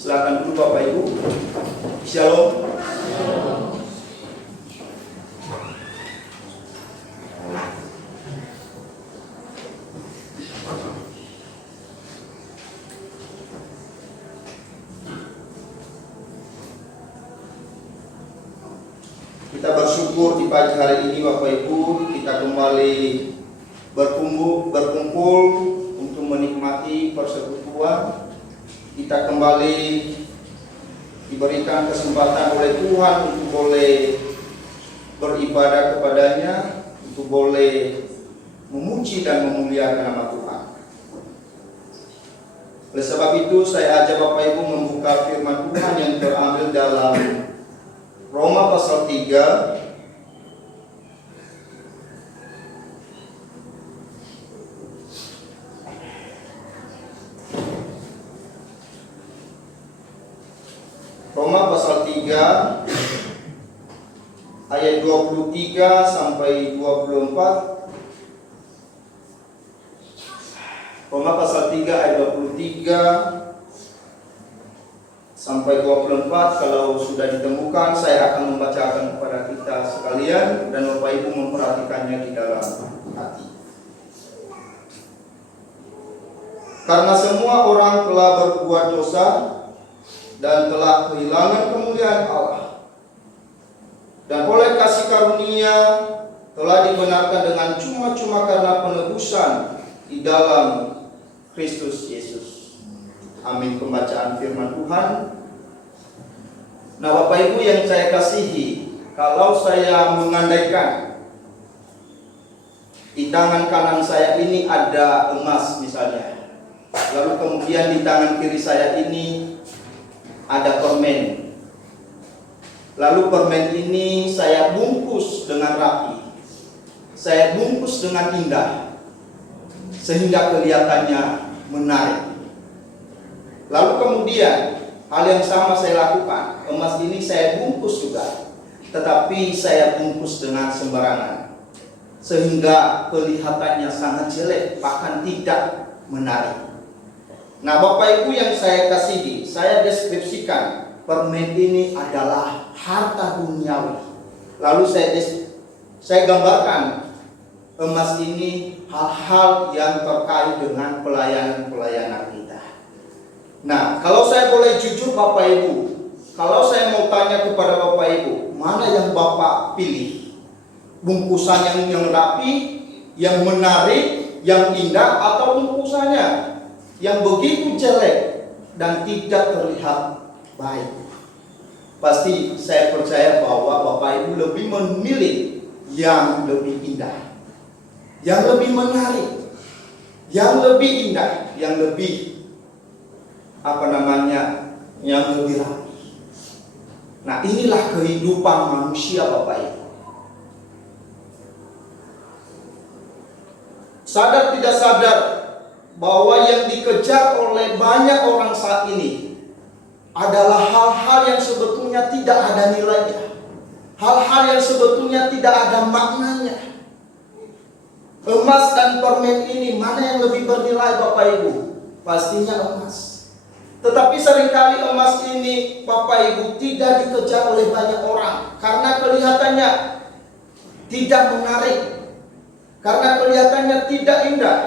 Silakan dulu Bapak Ibu. Shalom. Kita bersyukur di pagi hari ini Bapak Ibu, kita kembali berkumpul untuk menikmati persekutuan. Kita kembali diberikan kesempatan oleh Tuhan untuk boleh beribadah kepadanya, untuk boleh memuji dan memuliakan nama Tuhan. Oleh sebab itu saya ajak Bapak Ibu membuka firman Tuhan yang terambil dalam Roma pasal 3 Roma pasal 3 ayat 23 sampai 24. Roma pasal 3 ayat 23 sampai 24. Kalau sudah ditemukan, saya akan membacakan kepada kita sekalian dan Bapak Ibu memperhatikannya di dalam hati. Karena semua orang telah berbuat dosa dan telah kehilangan kemuliaan Allah, dan oleh kasih karunia telah dibenarkan dengan cuma-cuma karena penebusan di dalam Kristus Yesus. Amin. Pembacaan firman Tuhan. Nah Bapak Ibu yang saya kasihi, kalau saya mengandaikan di tangan kanan saya ini ada emas misalnya, lalu kemudian di tangan kiri saya ini ada permen, lalu permen ini saya bungkus dengan rapi, saya bungkus dengan indah sehingga kelihatannya menarik. Lalu kemudian hal yang sama saya lakukan, emas ini saya bungkus juga, tetapi saya bungkus dengan sembarangan sehingga kelihatannya sangat jelek, bahkan tidak menarik. Nah Bapak Ibu yang saya kasihi, saya deskripsikan permen ini adalah harta duniawi. Lalu saya gambarkan emas ini hal-hal yang terkait dengan pelayanan-pelayanan kita. Nah, kalau saya boleh jujur Bapak Ibu, kalau saya mau tanya kepada Bapak Ibu, mana yang Bapak pilih? Bungkusan yang rapi, yang menarik, yang indah, atau bungkusannya yang begitu jelek dan tidak terlihat baik? Pasti saya percaya bahwa Bapak Ibu lebih memilih yang lebih indah, yang lebih menarik, yang lebih indah, yang lebih yang lebih rapi. Nah inilah kehidupan manusia Bapak Ibu. Sadar tidak sadar bahwa yang dikejar oleh banyak orang saat ini adalah hal-hal yang sebetulnya tidak ada nilainya, hal-hal yang sebetulnya tidak ada maknanya. Emas dan permen ini mana yang lebih bernilai Bapak Ibu? Pastinya emas. Tetapi seringkali emas ini Bapak Ibu tidak dikejar oleh banyak orang karena kelihatannya tidak menarik, karena kelihatannya tidak indah,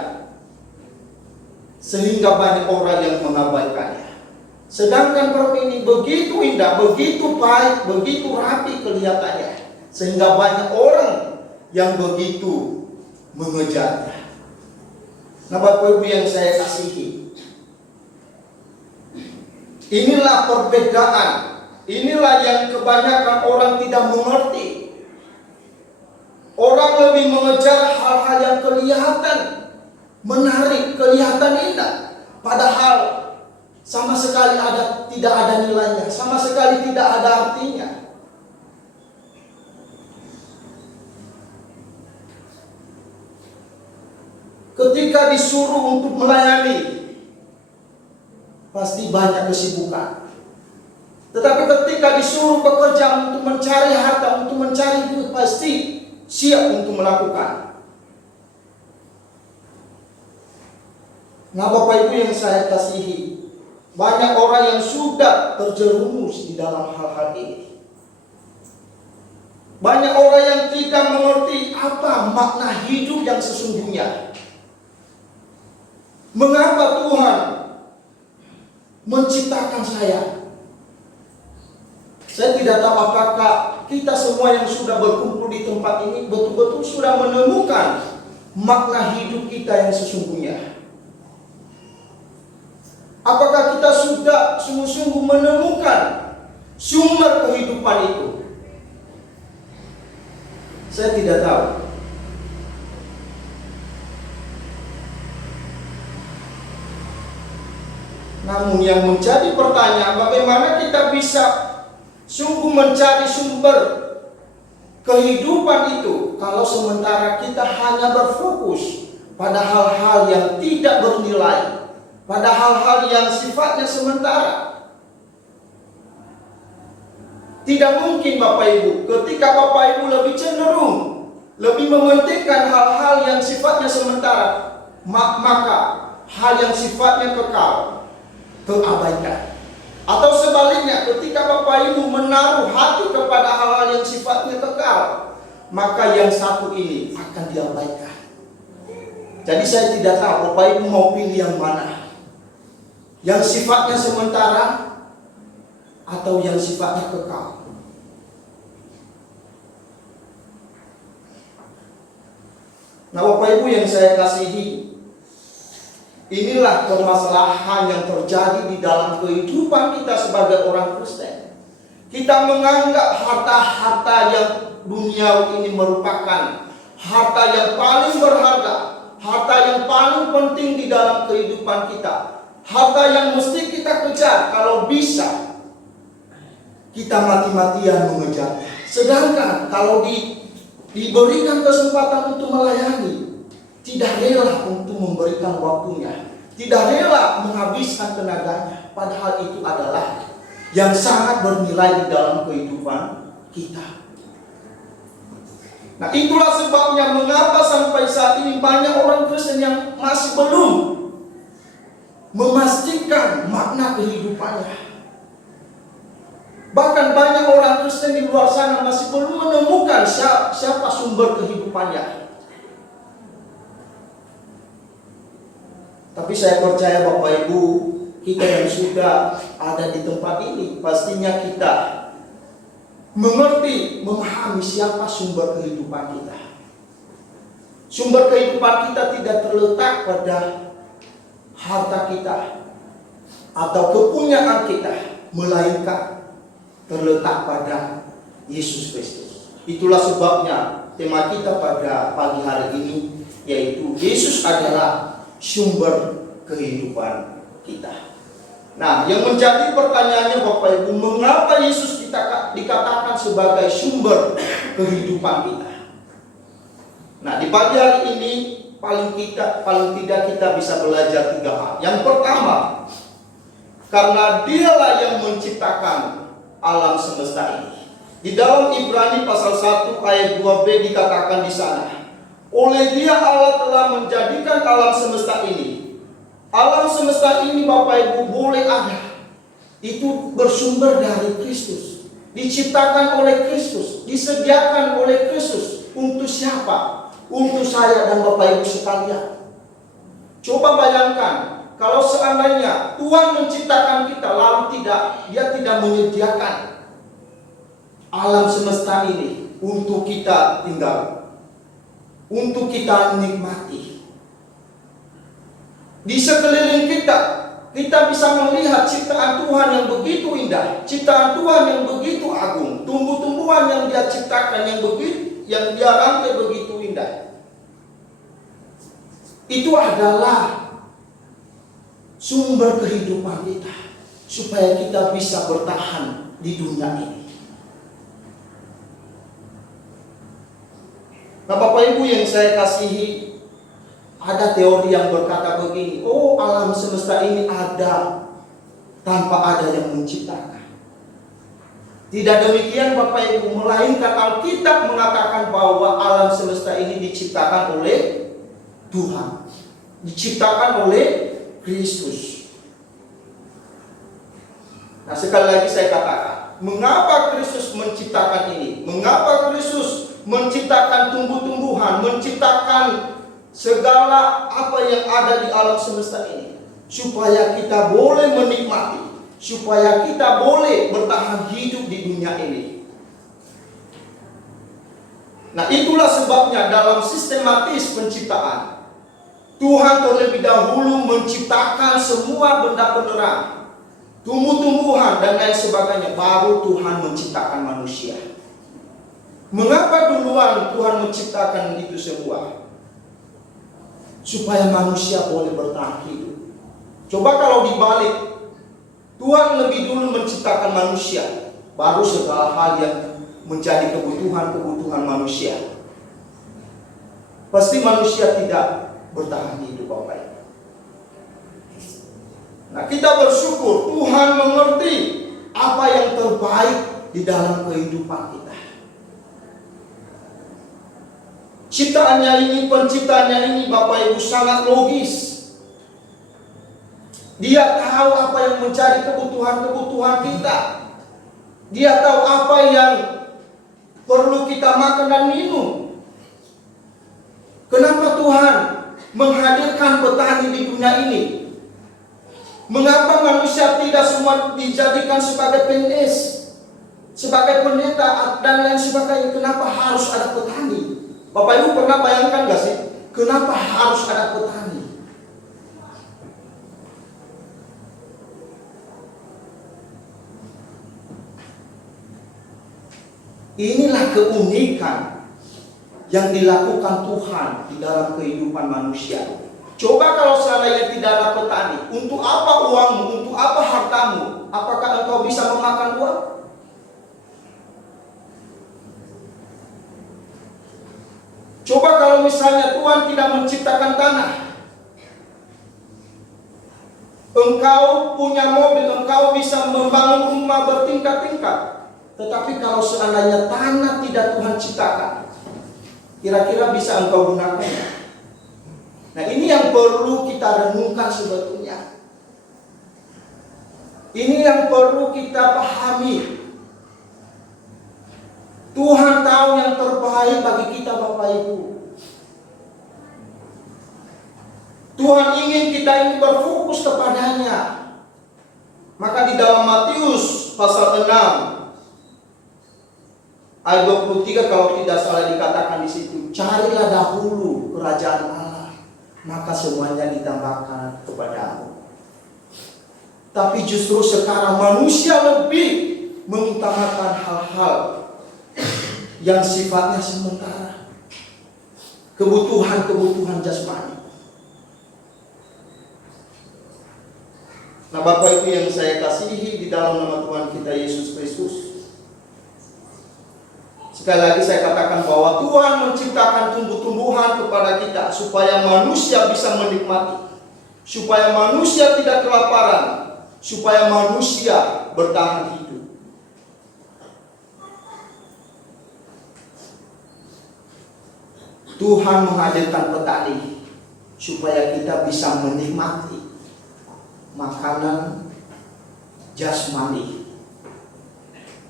sehingga banyak orang yang mengabaikannya. Sedangkan permen ini begitu indah, begitu baik, begitu rapi kelihatannya, sehingga banyak orang yang begitu mengejarnya. Nah Bapak Ibu yang saya kasihi, inilah perbedaan, inilah yang kebanyakan orang tidak mengerti. Orang lebih mengejar hal-hal yang kelihatan menarik, kelihatan indah, padahal sama sekali tidak ada nilainya, sama sekali tidak ada artinya. Ketika disuruh untuk melayani, pasti banyak kesibukan. Tetapi ketika disuruh bekerja untuk mencari harta, untuk mencari duit, pasti siap untuk melakukan. Nah Bapak Ibu yang saya kasihi, Banyak orang yang sudah terjerumus di dalam hal-hal ini. Banyak orang yang tidak mengerti apa makna hidup yang sesungguhnya. Mengapa Tuhan menciptakan saya? Saya tidak tahu apakah kita semua yang sudah berkumpul di tempat ini betul-betul sudah menemukan makna hidup kita yang sesungguhnya. Apakah kita sudah sungguh-sungguh menemukan sumber kehidupan itu? Saya tidak tahu. Namun yang menjadi pertanyaan, bagaimana kita bisa sungguh mencari sumber kehidupan itu kalau sementara kita hanya berfokus pada hal-hal yang tidak bernilai, pada hal-hal yang sifatnya sementara. Tidak mungkin Bapak Ibu, ketika Bapak Ibu lebih cenderung, lebih mementingkan hal-hal yang sifatnya sementara, maka hal yang sifatnya kekal terabaikan. Atau sebaliknya, ketika Bapak Ibu menaruh hati kepada hal-hal yang sifatnya kekal, maka yang satu ini akan diabaikan. Jadi saya tidak tahu Bapak Ibu mau pilih yang mana, yang sifatnya sementara atau yang sifatnya kekal. Nah Bapak Ibu yang saya kasihi, inilah permasalahan yang terjadi di dalam kehidupan kita sebagai orang Kristen. Kita menganggap harta-harta yang duniawi ini merupakan harta yang paling berharga, harta yang paling penting di dalam kehidupan kita, harta yang mesti kita kejar. Kalau bisa kita mati-matian mengejar. Sedangkan kalau diberikan kesempatan untuk melayani, tidak rela untuk memberikan waktunya, tidak rela menghabiskan tenaganya, padahal itu adalah yang sangat bernilai di dalam kehidupan kita. Nah itulah sebabnya mengapa sampai saat ini banyak orang Kristen yang masih belum memastikan makna kehidupannya. Bahkan banyak orang Kristen di luar sana masih belum menemukan siapa sumber kehidupannya. Tapi saya percaya Bapak Ibu, kita yang sudah ada di tempat ini, pastinya kita mengerti, memahami siapa sumber kehidupan kita. Sumber kehidupan kita tidak terletak pada harta kita atau kepunyaan kita, melainkan terletak pada Yesus Kristus. Itulah sebabnya tema kita pada pagi hari ini yaitu Yesus adalah sumber kehidupan kita. Nah, yang menjadi pertanyaannya Bapak Ibu, mengapa Yesus dikatakan sebagai sumber kehidupan kita? Nah, di pagi hari ini paling tidak kita bisa belajar 3 hal. Yang pertama, karena Dialah yang menciptakan alam semesta ini. Di dalam Ibrani pasal 1 ayat 2b dikatakan di sana, oleh Dia Allah telah menjadikan alam semesta ini. Alam semesta ini Bapak Ibu boleh ada, itu bersumber dari Kristus, diciptakan oleh Kristus, disediakan oleh Kristus. Untuk siapa? Untuk saya dan Bapak Ibu sekalian. Coba bayangkan, kalau seandainya Tuhan menciptakan kita lalu Dia tidak menyediakan alam semesta ini untuk kita tinggal, untuk kita nikmati. Di sekeliling kita bisa melihat ciptaan Tuhan yang begitu indah, ciptaan Tuhan yang begitu agung, tumbuh-tumbuhan yang Dia ciptakan yang Dia rantai begitu indah. Itu adalah sumber kehidupan kita, supaya kita bisa bertahan di dunia ini. Nah Bapak Ibu yang saya kasihi, ada teori yang berkata begini, oh alam semesta ini ada tanpa ada yang menciptakan. Tidak demikian Bapak Ibu, melainkan Alkitab mengatakan bahwa alam semesta ini diciptakan oleh Tuhan, diciptakan oleh Kristus. Nah, sekali lagi saya katakan, mengapa Kristus menciptakan ini? Mengapa Kristus menciptakan tumbuh-tumbuhan, menciptakan segala apa yang ada di alam semesta ini? Supaya kita boleh menikmati, supaya kita boleh bertahan hidup di dunia ini. Nah, itulah sebabnya dalam sistematis penciptaan, Tuhan terlebih dahulu menciptakan semua benda beneran, tumbuh-tumbuhan dan lain sebagainya, baru Tuhan menciptakan manusia. Mengapa duluan Tuhan menciptakan itu semua? Supaya manusia boleh bertahan hidup. Coba kalau dibalik, Tuhan lebih dulu menciptakan manusia, baru segala hal yang menjadi kebutuhan-kebutuhan manusia. Pasti manusia tidak bertahan hidup, Bapak Ibu. Nah, kita bersyukur Tuhan mengerti apa yang terbaik di dalam kehidupan kita. Ciptaannya ini, penciptaannya ini, Bapak Ibu, sangat logis. Dia tahu apa yang menjadi kebutuhan-kebutuhan kita. Dia tahu apa yang perlu kita makan dan minum. Kenapa Tuhan menghadirkan petani di dunia ini? Mengapa manusia tidak semua dijadikan sebagai PNS, sebagai pendeta dan lain sebagainya? Kenapa harus ada petani? Bapak Ibu pernah bayangkan gak sih? Kenapa harus ada petani? Inilah keunikan yang dilakukan Tuhan di dalam kehidupan manusia. Coba kalau seandainya tidak ada petani, untuk apa uangmu, untuk apa hartamu? Apakah engkau bisa memakan uang? Coba kalau misalnya Tuhan tidak menciptakan tanah, engkau punya mobil, engkau bisa membangun rumah bertingkat-tingkat. Tetapi kalau seandainya tanah tidak Tuhan ciptakan, kira-kira bisa engkau gunakan? Nah, ini yang perlu kita renungkan sebetulnya. Ini yang perlu kita pahami. Tuhan tahu yang terbaik bagi kita, Bapak Ibu. Tuhan ingin kita ini berfokus kepadanya. Maka di dalam Matius pasal 6 ayat 23 kalau tidak salah dikatakan di situ, carilah dahulu kerajaan Allah, maka semuanya ditambahkan kepadamu. Tapi justru sekarang manusia lebih mengutamakan hal-hal yang sifatnya sementara, kebutuhan-kebutuhan jasmani. Nah, Bapak Ibu yang saya kasihi di dalam nama Tuhan kita Yesus Kristus, sekali lagi saya katakan bahwa Tuhan menciptakan tumbuh-tumbuhan kepada kita supaya manusia bisa menikmati, supaya manusia tidak kelaparan, supaya manusia bertahan hidup. Tuhan menghadirkan petani supaya kita bisa menikmati makanan jasmani,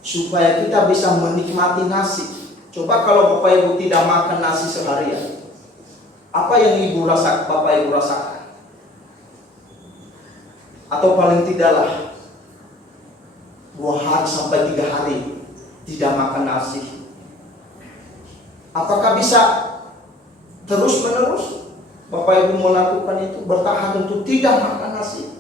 supaya kita bisa menikmati nasi. Coba kalau Bapak Ibu tidak makan nasi seharian, apa yang Bapak Ibu rasakan? Atau paling tidaklah 2 hari sampai 3 hari tidak makan nasi. Apakah bisa terus menerus Bapak Ibu melakukan itu, bertahan untuk tidak makan nasi?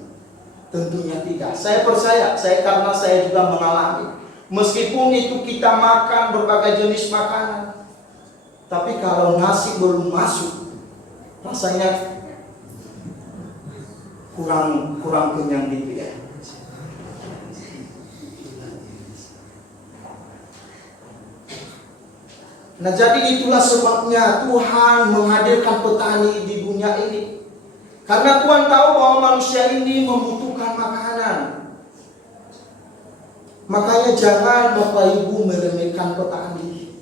Tentunya tidak. Saya percaya, karena saya juga mengalami. Meskipun itu kita makan berbagai jenis makanan, tapi kalau nasi belum masuk, rasanya kurang kenyang gitu ya. Nah, jadi itulah sebabnya Tuhan menghadirkan petani di dunia ini. Karena Tuhan tahu bahwa manusia ini membutuhkan makanan. Makanya jangan Bapak Ibu meremehkan petani.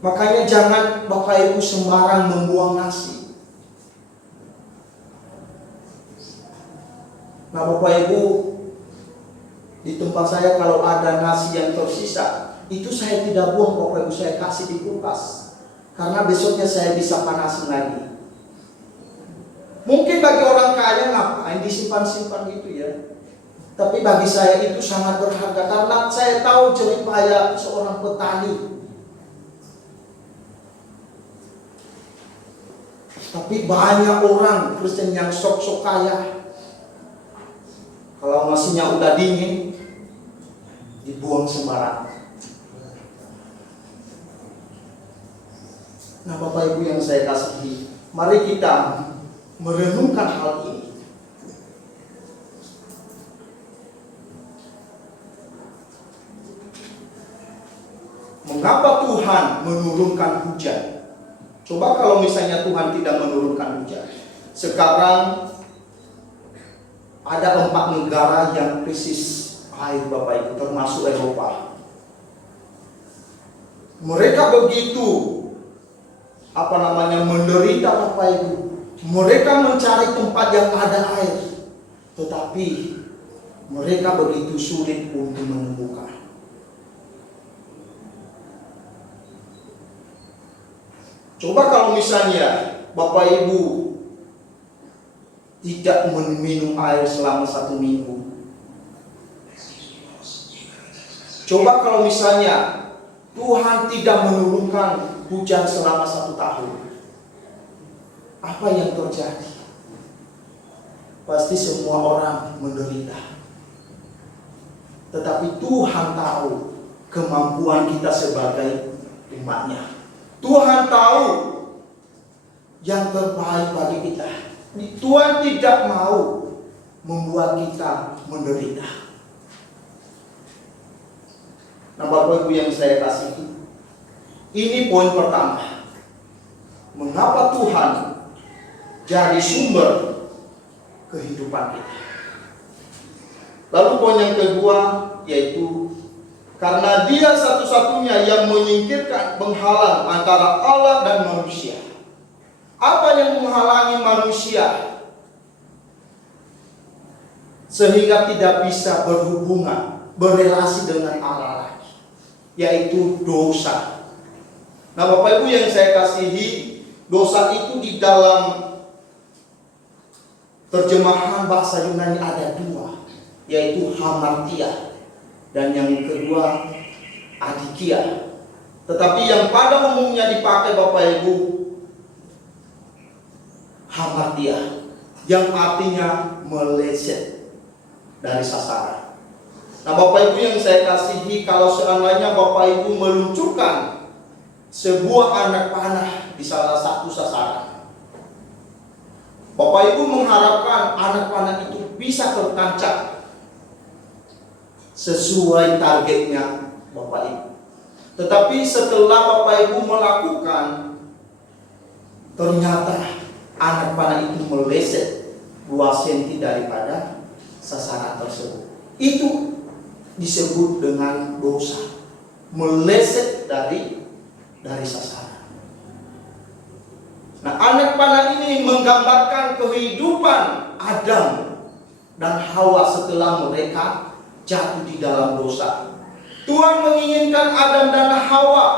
Makanya jangan Bapak Ibu sembarang membuang nasi. Nah Bapak Ibu, di tempat saya kalau ada nasi yang tersisa, itu saya tidak buang Bapak Ibu, saya kasih di kulkas. Karena besoknya saya bisa panasin lagi. Mungkin bagi orang kaya ngapain disimpan-simpan gitu ya. Tapi bagi saya itu sangat berharga karena saya tahu jerih payah seorang petani. Tapi banyak orang Kristen yang sok-sok kaya. Kalau nasinya udah dingin, dibuang sembarangan. Nah Bapak Ibu yang saya kasihi, mari kita merenungkan hal ini. Mengapa Tuhan menurunkan hujan? Coba kalau misalnya Tuhan tidak menurunkan hujan. Sekarang ada 4 negara yang krisis air Bapak Ibu, termasuk Eropa. Mereka begitu menderita Bapak Ibu. Mereka mencari tempat yang ada air, tetapi mereka begitu sulit untuk menemukan. Coba kalau misalnya Bapak Ibu tidak minum air selama 1 minggu. Coba kalau misalnya Tuhan tidak menurunkan hujan selama 1 tahun. Apa yang terjadi? Pasti semua orang menderita. Tetapi Tuhan tahu kemampuan kita sebagai umat-Nya. Tuhan tahu yang terbaik bagi kita. Tuhan tidak mau membuat kita menderita. Nah Bapak Ibu yang saya kasihi, ini poin pertama. Mengapa Tuhan jadi sumber kehidupan kita? Lalu poin yang kedua yaitu karena Dia satu-satunya yang menyingkirkan penghalang antara Allah dan manusia. Apa yang menghalangi manusia sehingga tidak bisa berhubungan, berelasi dengan Allah lagi? Yaitu dosa. Nah Bapak Ibu yang saya kasihi, dosa itu di dalam terjemahan bahasa Yunani ada 2, yaitu hamartia dan yang kedua adikia. Tetapi yang pada umumnya dipakai Bapak Ibu hamartia, yang artinya meleset dari sasaran. Nah Bapak Ibu yang saya kasihi, kalau seandainya Bapak Ibu meluncurkan sebuah anak panah di salah satu sasaran, Bapak Ibu mengharapkan anak panah itu bisa tertancap sesuai targetnya Bapak Ibu. Tetapi setelah Bapak Ibu melakukan, ternyata anak panah itu meleset 2 cm daripada sasaran tersebut. Itu disebut dengan dosa, meleset dari sasaran. Nah, anak panah ini menggambarkan kehidupan Adam dan Hawa setelah mereka jatuh di dalam dosa. Tuhan menginginkan Adam dan Hawa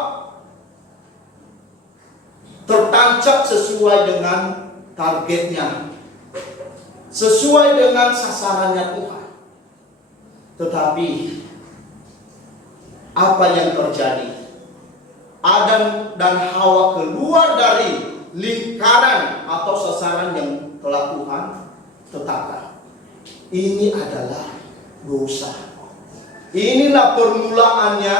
tertancap sesuai dengan targetnya, sesuai dengan sasarannya Tuhan. Tetapi apa yang terjadi? Adam dan Hawa keluar dari lingkaran atau sasaran yang telah Tuhan tetapkan. Ini adalah dosa. Inilah permulaannya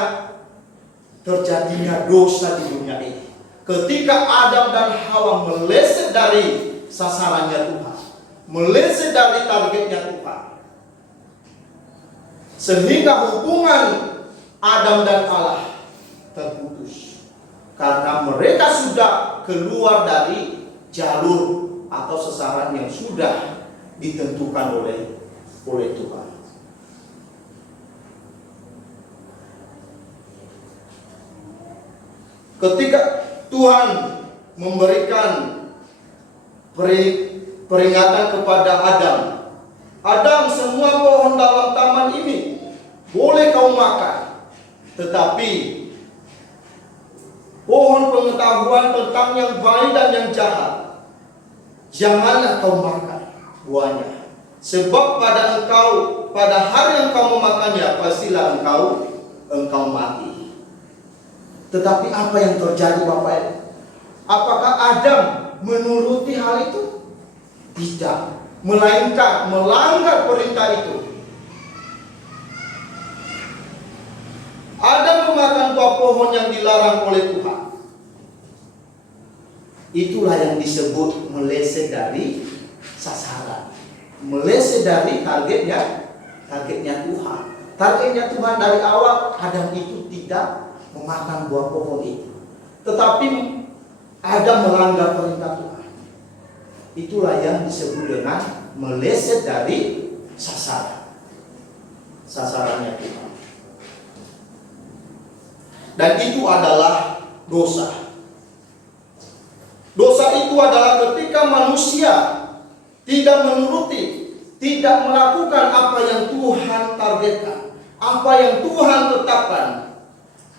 terjadinya dosa di dunia ini. Ketika Adam dan Hawa meleset dari sasarannya Tuhan, meleset dari targetnya Tuhan, sehingga hubungan Adam dan Allah terputus. Karena mereka sudah keluar dari jalur atau sasaran yang sudah ditentukan oleh Tuhan. Ketika Tuhan memberikan peringatan kepada Adam, Adam, semua pohon dalam taman ini boleh kau makan, tetapi pohon pengetahuan tentang yang baik dan yang jahat, janganlah kau makan buahnya. Sebab pada hari engkau memakannya, pastilah engkau mati. Tetapi apa yang terjadi Bapak Ibu? Apakah Adam menuruti hal itu? Tidak, melainkan melanggar perintah itu. Adam memakan buah pohon yang dilarang oleh Tuhan. Itulah yang disebut meleset dari sasaran, meleset dari targetnya Tuhan. Targetnya Tuhan dari awal, Adam itu tidak memakan buah pohon itu. Tetapi Adam melanggar perintah Tuhan. Itulah yang disebut dengan meleset dari sasaran. Sasarannya Tuhan. Dan itu adalah dosa. Dosa itu adalah ketika manusia tidak menuruti, tidak melakukan apa yang Tuhan targetkan, apa yang Tuhan tetapkan.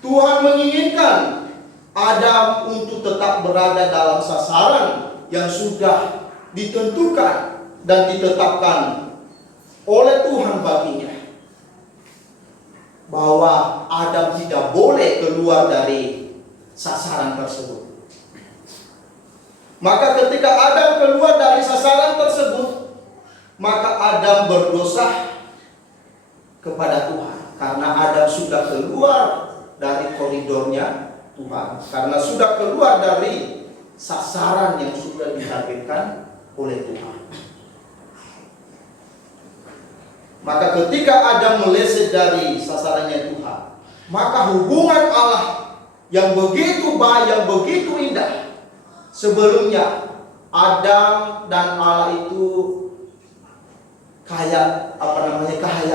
Tuhan menginginkan Adam untuk tetap berada dalam sasaran yang sudah ditentukan dan ditetapkan oleh Tuhan baginya. Bahwa Adam tidak boleh keluar dari sasaran tersebut. Maka ketika Adam keluar dari sasaran tersebut, maka Adam berdosa kepada Tuhan. Karena Adam sudah keluar dari koridornya Tuhan. Karena sudah keluar dari sasaran yang sudah ditargetkan oleh Tuhan. Maka ketika Adam meleset dari sasarannya Tuhan, maka hubungan Allah yang begitu baik, yang begitu indah, sebelumnya Adam dan Allah itu kayak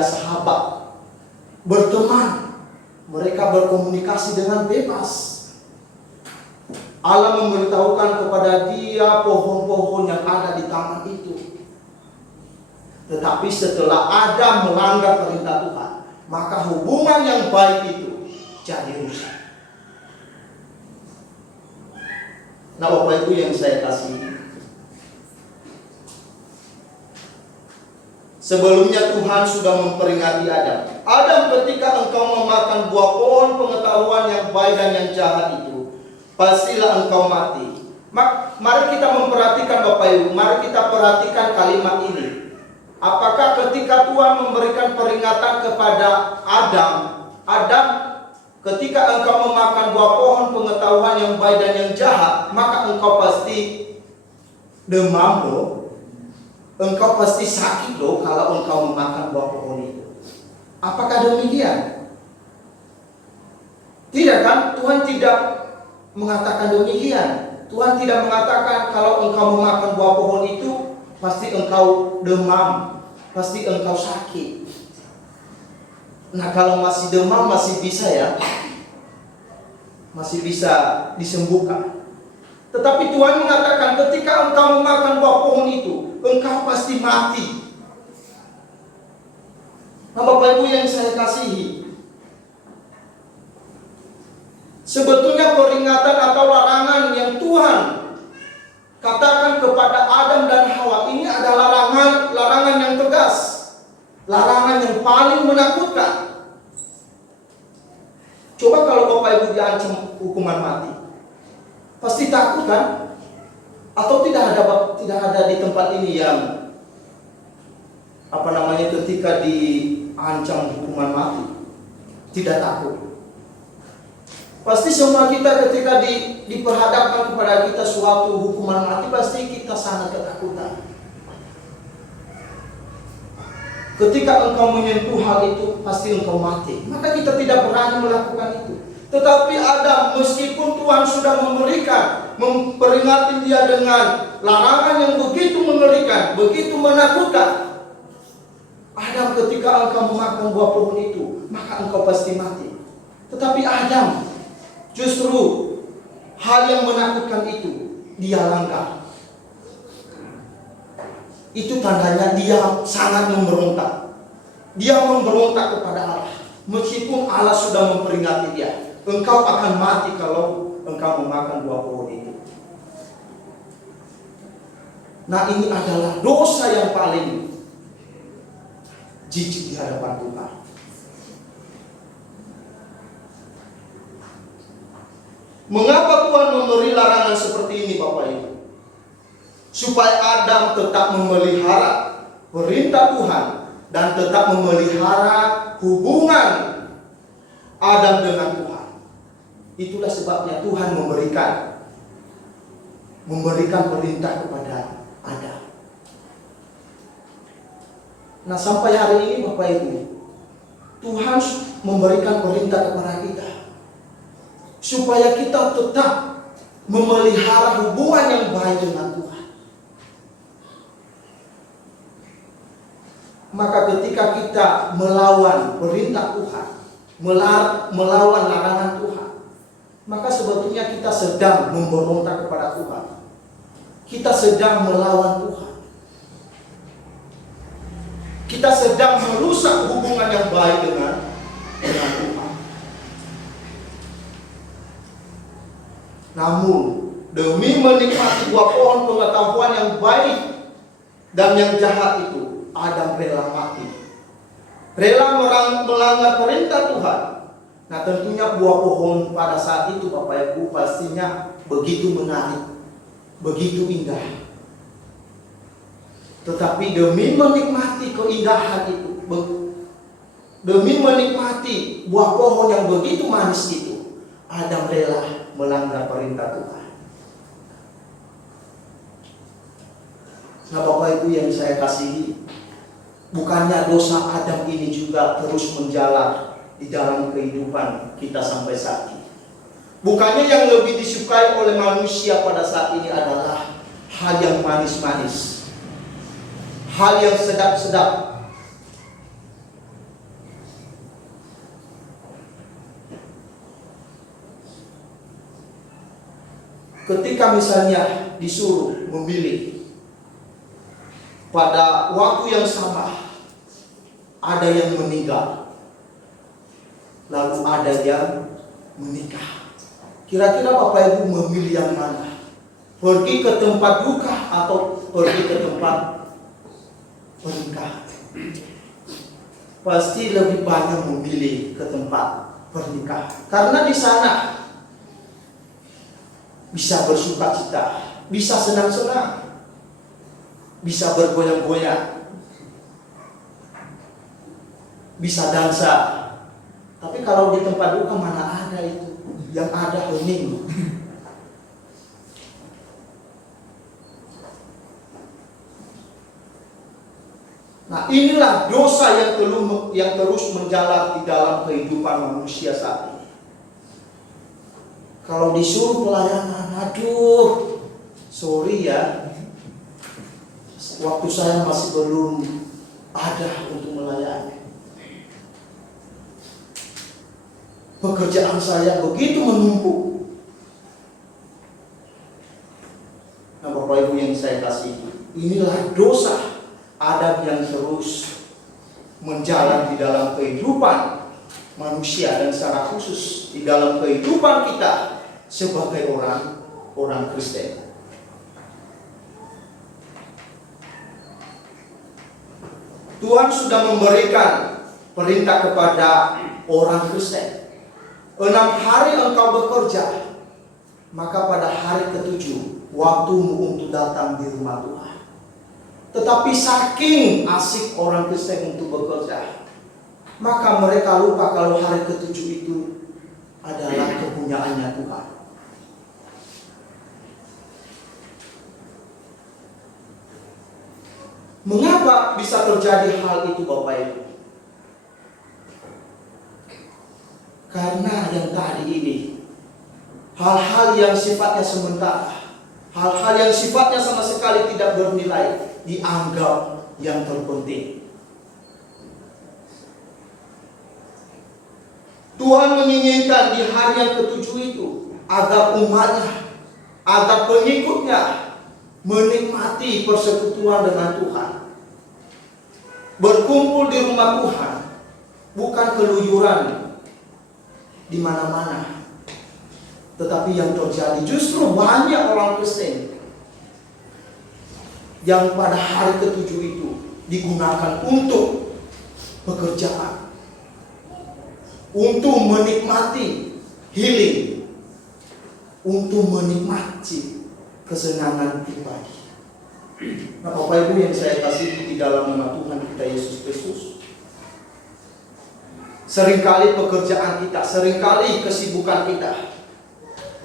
sahabat, berteman, mereka berkomunikasi dengan bebas. Allah memberitahukan kepada dia pohon-pohon yang ada di taman itu. Tetapi setelah Adam melanggar perintah Tuhan, maka hubungan yang baik itu jadi rusak. Nah, Bapak Ibu yang saya kasihi, sebelumnya Tuhan sudah memperingati Adam. Adam, ketika engkau memakan buah pohon pengetahuan yang baik dan yang jahat itu, pastilah engkau mati. Mari kita memperhatikan Bapak Ibu, mari kita perhatikan kalimat ini. Apakah ketika Tuhan memberikan peringatan kepada Adam, ketika engkau memakan buah pohon pengetahuan yang baik dan yang jahat, maka engkau pasti demam loh, engkau pasti sakit loh kalau engkau memakan buah pohon itu. Apakah demikian? Tidak kan? Tuhan tidak mengatakan demikian. Tuhan tidak mengatakan kalau engkau memakan buah pohon itu pasti engkau demam, pasti engkau sakit. Nah, kalau masih demam masih bisa ya, masih bisa disembuhkan. Tetapi Tuhan mengatakan ketika engkau memakan buah pohon itu, engkau pasti mati. Nah, Bapak Ibu yang saya kasihi, sebetulnya peringatan atau larangan yang Tuhan katakan kepada Adam dan Hawa ini adalah larangan yang tegas, larangan yang paling menakutkan. Coba kalau Bapak Ibu diancam hukuman mati, pasti takut kan? Atau tidak ada di tempat ini yang ketika diancam hukuman mati tidak takut? Pasti semua kita ketika diperhadapkan kepada kita suatu hukuman mati, pasti kita sangat ketakutan. Ketika engkau menyentuh hal itu, pasti engkau mati. Maka kita tidak berani melakukan itu. Tetapi Adam, meskipun Tuhan sudah memperingati dia dengan larangan yang begitu mengerikan, begitu menakutkan, Adam, ketika engkau memakan buah pohon itu, maka engkau pasti mati. Tetapi Adam, justru hal yang menakutkan itu dia langgar. itu tandanya dia sangat memberontak. Dia memberontak kepada Allah. Meskipun Allah sudah memperingati dia, engkau akan mati kalau engkau memakan buah pohon itu. Nah, ini adalah dosa yang paling jijik di hadapan Tuhan. Mengapa Tuhan memberi larangan seperti ini, Bapak Ibu? Supaya Adam tetap memelihara perintah Tuhan dan tetap memelihara hubungan Adam dengan Tuhan. Itulah sebabnya Tuhan memberikan perintah kepada Adam. Nah, sampai hari ini Bapak Ibu, Tuhan memberikan perintah kepada kita supaya kita tetap memelihara hubungan yang baik dengan Tuhan. Maka ketika kita melawan perintah Tuhan, melawan larangan Tuhan, maka sebetulnya kita sedang memberontak kepada Tuhan. Kita sedang melawan Tuhan. Kita sedang merusak hubungan yang baik dengan Tuhan. Namun demi menikmati buah pohon pengetahuan yang baik dan yang jahat itu, Adam rela mati, rela melanggar perintah Tuhan. Nah, tentunya buah pohon pada saat itu Bapak Ibu pastinya begitu menarik, begitu indah. Tetapi demi menikmati keindahan itu, demi menikmati buah pohon yang begitu manis itu, Adam rela melanggar perintah Tuhan. Nah, Bapak Ibu yang saya kasihi, bukannya dosa Adam ini juga terus menjalar di dalam kehidupan kita sampai saat ini. Bukannya yang lebih disukai oleh manusia pada saat ini adalah hal yang manis-manis, hal yang sedap-sedap. Ketika misalnya disuruh memilih pada waktu yang sama, ada yang meninggal, lalu ada yang menikah. Kira-kira Bapak Ibu memilih yang mana? Pergi ke tempat duka atau pergi ke tempat pernikahan? Pasti lebih banyak memilih ke tempat pernikahan, karena di sana bisa bersuka cita, bisa senang-senang, bisa bergoyang-goyang, bisa dansa. Tapi kalau di tempat duka mana ada itu? Yang ada hening. Nah, inilah dosa yang terus menjalar di dalam kehidupan manusia saat ini. Kalau disuruh pelayanan, aduh, sorry ya, waktu saya masih belum ada untuk melayani. Pekerjaan saya begitu menumpuk. Nah, Bapak Ibu yang saya kasihi, inilah dosa Adam yang terus menjalar di dalam kehidupan manusia dan secara khusus di dalam kehidupan kita sebagai orang Kristen. Tuhan sudah memberikan perintah kepada orang Kristen, 6 hari engkau bekerja, maka pada hari ke-7 waktumu untuk datang di rumah Tuhan. Tetapi saking asik orang Kristen untuk bekerja, maka mereka lupa kalau hari ke-7 itu adalah kepunyaannya Tuhan. Mengapa bisa terjadi hal itu, Bapak Ibu? Karena yang tadi ini, hal-hal yang sifatnya sementara, hal-hal yang sifatnya sama sekali tidak bernilai, dianggap yang terpenting. Tuhan menginginkan di hari yang ke-7 itu agar umatnya, agar pengikutnya menikmati persekutuan dengan Tuhan, Berkumpul di rumah Tuhan bukan keluyuran di mana-mana. Tetapi yang terjadi justru banyak orang Kristen yang pada hari ketujuh itu digunakan untuk pekerjaan, untuk menikmati healing, untuk menikmati kesenangan pribadi. Nah, Bapak Ibu yang saya kasihi di dalam nama Tuhan kita Yesus Kristus, seringkali pekerjaan kita, seringkali kesibukan kita,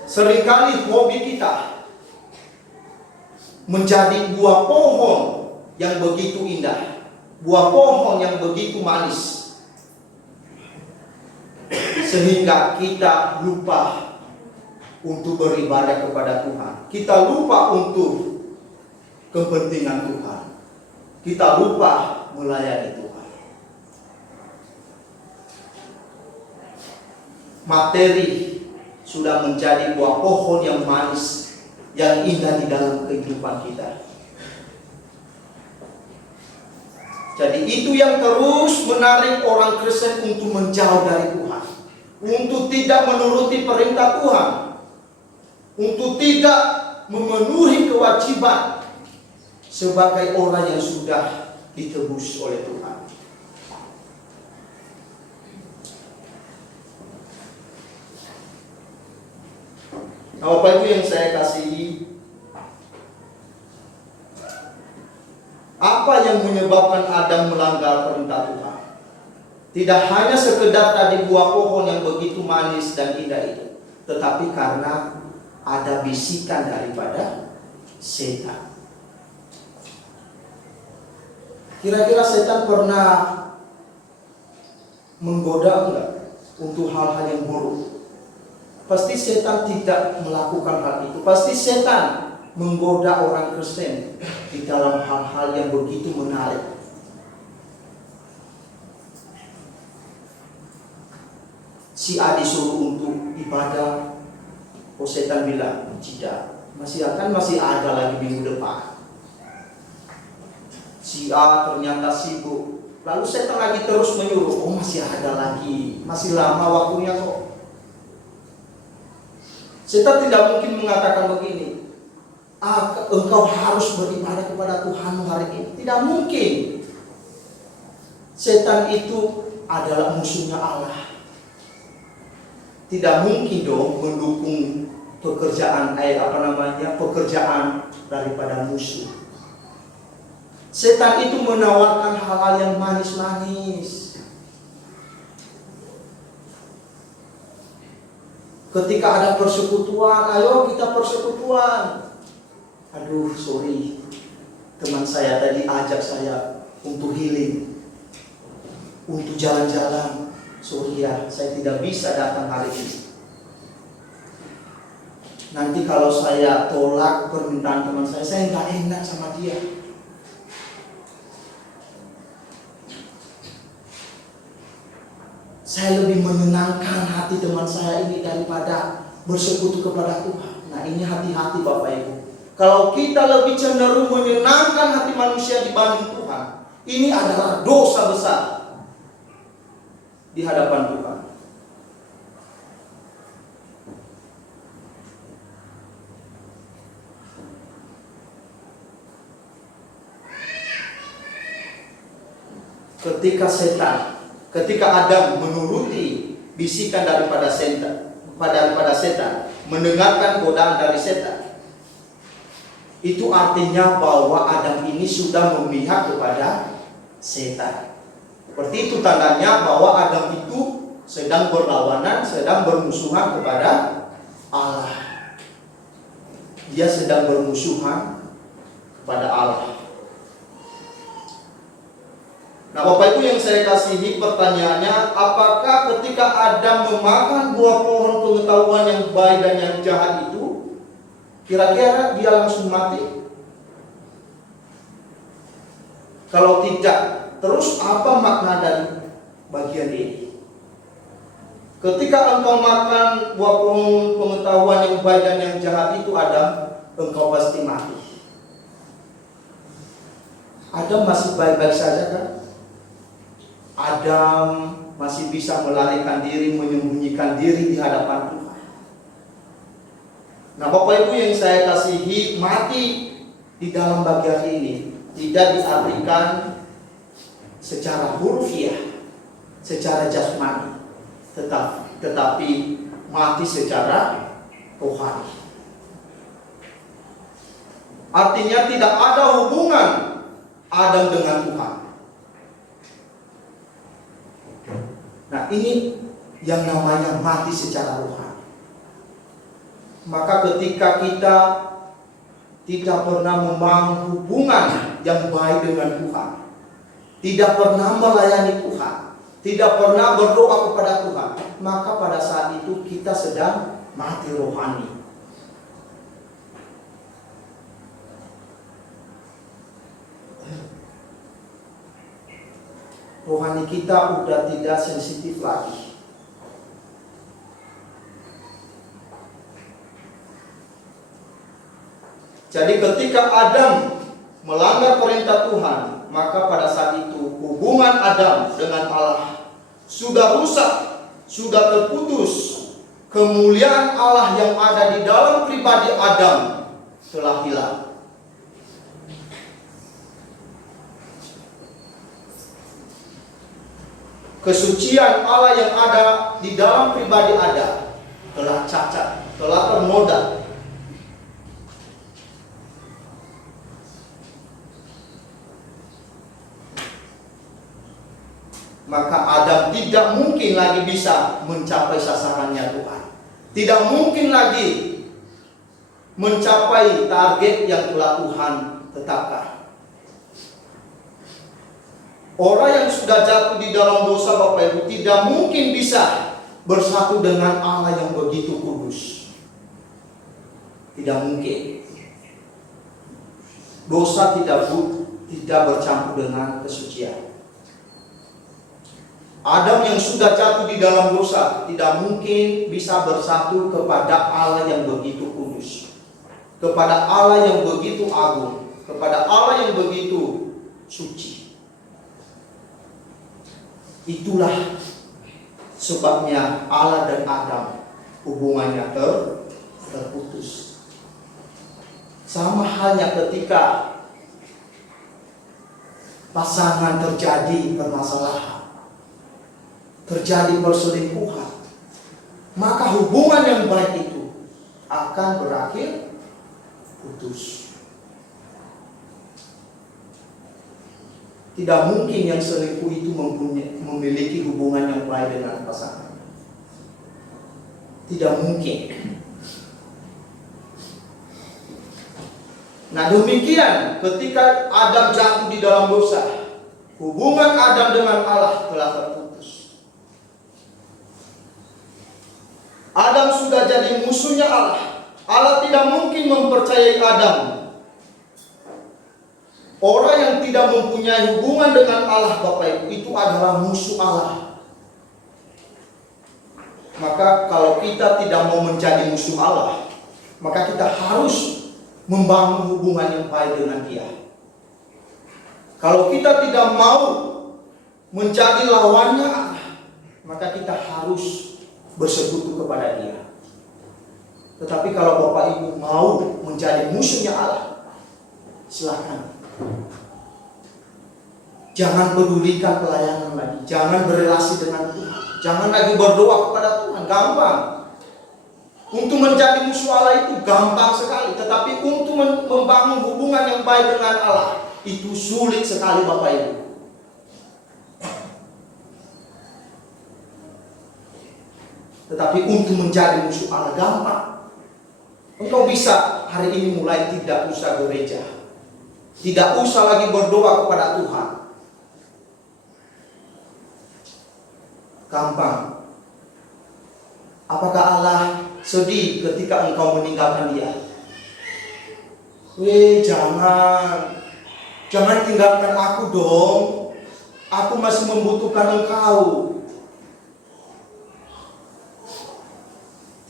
seringkali hobi kita menjadi buah pohon yang begitu indah, buah pohon yang begitu manis, sehingga kita lupa untuk beribadah kepada Tuhan. Kita lupa untuk kepentingan Tuhan. Kita lupa melayani Tuhan. Materi sudah menjadi buah pohon yang manis, yang indah di dalam kehidupan kita. Jadi itu yang terus menarik orang Kristen untuk menjauh dari Tuhan, untuk tidak menuruti perintah Tuhan, untuk tidak memenuhi kewajiban sebagai orang yang sudah ditebus oleh Tuhan. Nah, Bapak Ibu yang saya kasihi, apa yang menyebabkan Adam melanggar perintah Tuhan? Tidak hanya sekedar tadi buah pohon yang begitu manis dan indah itu, tetapi karena ada bisikan daripada setan. Kira-kira setan pernah menggoda enggak untuk hal-hal yang buruk? Pasti setan tidak melakukan hal itu. Pasti setan menggoda orang Kristen di dalam hal-hal yang begitu menarik. Si A disuruh untuk ibadah, setan bilang tidak, masih ada lagi minggu depan. Si A ternyata sibuk, lalu setan lagi terus menyuruh, masih ada lagi, masih lama waktunya kok. Setan tidak mungkin mengatakan begini, engkau harus beribadah kepada Tuhan hari ini. Tidak mungkin. Setan itu adalah musuhnya Allah. Tidak mungkin dong mendukung pekerjaan daripada musuh. Setan itu menawarkan hal-hal yang manis-manis. Ketika ada persekutuan, ayo kita persekutuan. Aduh, sorry, teman saya tadi ajak saya untuk healing, untuk jalan-jalan. Sorry ya, saya tidak bisa datang hari ini. Nanti kalau saya tolak permintaan teman saya nggak enak sama dia. Saya lebih menyenangkan hati teman saya ini daripada bersekutu kepada Tuhan. Nah, ini hati-hati Bapak Ibu. Kalau kita lebih cenderung menyenangkan hati manusia dibanding Tuhan, ini adalah dosa besar di hadapan Tuhan. Ketika Adam menuruti bisikan daripada setan, mendengarkan godaan dari setan, itu artinya bahwa Adam ini sudah memihak kepada setan. Seperti itu tandanya bahwa Adam itu sedang berlawanan, sedang bermusuhan kepada Allah. Dia sedang bermusuhan kepada Allah. Nah, Bapak Ibu yang saya kasihi, pertanyaannya, apakah ketika Adam memakan buah pohon pengetahuan yang baik dan yang jahat itu, kira-kira dia langsung mati? Kalau tidak, terus apa makna dari bagian ini? Ketika engkau makan buah pohon pengetahuan yang baik dan yang jahat itu, Adam, engkau pasti mati. Adam masih baik-baik saja kan? Adam masih bisa melarikan diri, menyembunyikan diri di hadapan Tuhan. Nah, Bapak Ibu yang saya kasihi, mati di dalam bagian ini tidak diartikan secara hurufiah, secara jasmani, tetapi mati secara rohani. Artinya tidak ada hubungan Adam dengan Tuhan. Nah, ini yang namanya mati secara rohani. Maka ketika kita tidak pernah membangun hubungan yang baik dengan Tuhan, tidak pernah melayani Tuhan, tidak pernah berdoa kepada Tuhan, maka pada saat itu kita sedang mati rohani. Rohani kita udah tidak sensitif lagi. Jadi ketika Adam melanggar perintah Tuhan, maka pada saat itu hubungan Adam dengan Allah sudah rusak, sudah terputus. Kemuliaan Allah yang ada di dalam pribadi Adam telah hilang. Kesucian Allah yang ada di dalam pribadi Adam telah cacat, telah ternoda. Maka Adam tidak mungkin lagi bisa mencapai sasarannya Tuhan. Tidak mungkin lagi mencapai target yang telah Tuhan tetapkan. Orang yang sudah jatuh di dalam dosa, Bapak Ibu, tidak mungkin bisa bersatu dengan Allah yang begitu kudus. Tidak mungkin. Dosa tidak bercampur dengan kesucian. Adam yang sudah jatuh di dalam dosa tidak mungkin bisa bersatu kepada Allah yang begitu kudus, kepada Allah yang begitu agung, kepada Allah yang begitu suci. Itulah sebabnya Allah dan Adam hubungannya terputus. Sama halnya ketika pasangan terjadi permasalahan, terjadi perselingkuhan, maka hubungan yang baik itu akan berakhir putus. Tidak mungkin yang selingkuh itu memiliki hubungan yang baik dengan pasangan. Tidak mungkin. Nah, demikian ketika Adam jatuh di dalam dosa, hubungan Adam dengan Allah telah terputus. Adam sudah jadi musuhnya Allah. Allah tidak mungkin mempercayai Adam. Orang yang tidak mempunyai hubungan dengan Allah, Bapak Ibu, itu adalah musuh Allah. Maka kalau kita tidak mau menjadi musuh Allah, maka kita harus membangun hubungan yang baik dengan Dia. Kalau kita tidak mau menjadi lawannya Allah, maka kita harus bersekutu kepada Dia. Tetapi kalau Bapak Ibu mau menjadi musuhnya Allah, silakan. Jangan pedulikan pelayanan lagi, jangan berelasi dengan Tuhan, jangan lagi berdoa kepada Tuhan. Gampang. Untuk menjadi musuh Allah itu gampang sekali, tetapi untuk membangun hubungan yang baik dengan Allah itu sulit sekali, Bapak Ibu. Tetapi untuk menjadi musuh Allah gampang. Engkau bisa hari ini mulai tidak usah gereja, tidak usah lagi berdoa kepada Tuhan. Gampang. Apakah Allah sedih ketika engkau meninggalkan Dia? Jangan tinggalkan aku dong. Aku masih membutuhkan engkau.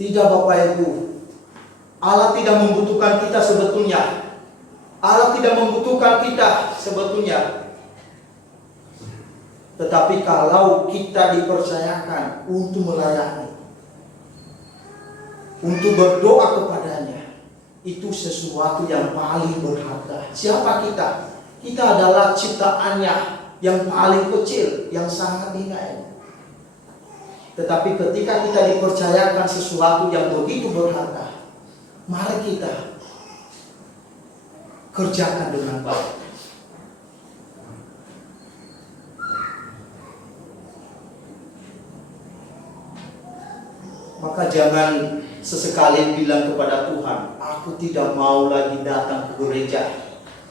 Tidak, Bapak Ibu. Allah tidak membutuhkan kita sebetulnya. Allah tidak membutuhkan kita sebetulnya. Tetapi kalau kita dipercayakan untuk melayani, untuk berdoa kepadanya, itu sesuatu yang paling berharga. Siapa kita? Kita adalah ciptaannya yang paling kecil, yang sangat hina. Tetapi ketika kita dipercayakan sesuatu yang begitu berharga, mari kita kerjakan dengan baik. Maka jangan sesekali bilang kepada Tuhan, aku tidak mau lagi datang ke gereja,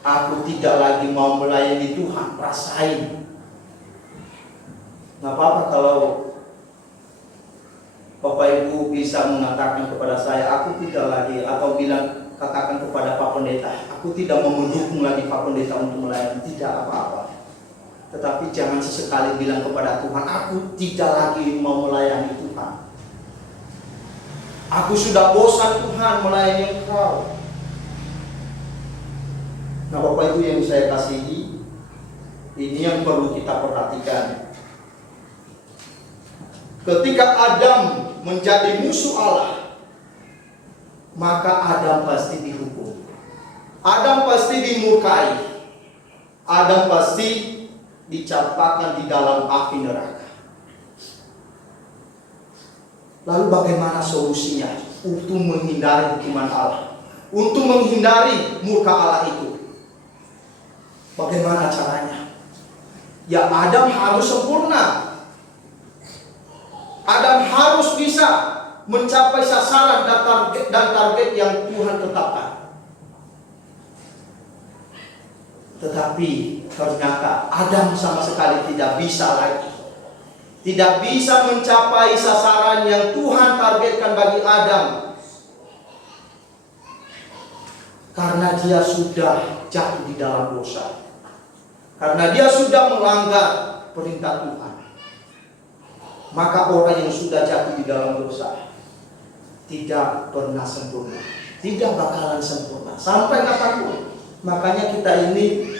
aku tidak lagi mau melayani Tuhan. Rasain. Gak apa-apa kalau Bapak Ibu bisa mengatakan kepada saya, aku tidak lagi, atau bilang, katakan kepada Pak Pendeta, aku tidak mau mendukung lagi Pak Pendeta untuk melayani. Tidak apa-apa. Tetapi jangan sesekali bilang kepada Tuhan, aku tidak lagi mau melayani Tuhan. Aku sudah bosan Tuhan melayani Engkau. Nah Bapak Ibu yang saya kasihi, ini yang perlu kita perhatikan. Ketika Adam menjadi musuh Allah, maka Adam pasti dihukum. Adam pasti dimurkai. Adam pasti dicampakkan di dalam api neraka. Lalu bagaimana solusinya untuk menghindari hukuman Allah, untuk menghindari murka Allah itu? Bagaimana caranya? Ya Adam harus sempurna. Adam harus bisa mencapai sasaran dan target yang Tuhan tetapkan. Tetapi ternyata Adam sama sekali tidak bisa lagi. Tidak bisa mencapai sasaran yang Tuhan targetkan bagi Adam. Karena dia sudah jatuh di dalam dosa. Karena dia sudah melanggar perintah Tuhan. Maka orang yang sudah jatuh di dalam dosa tidak pernah sempurna. Tidak bakalan sempurna sampai kapanpun. Makanya kita ini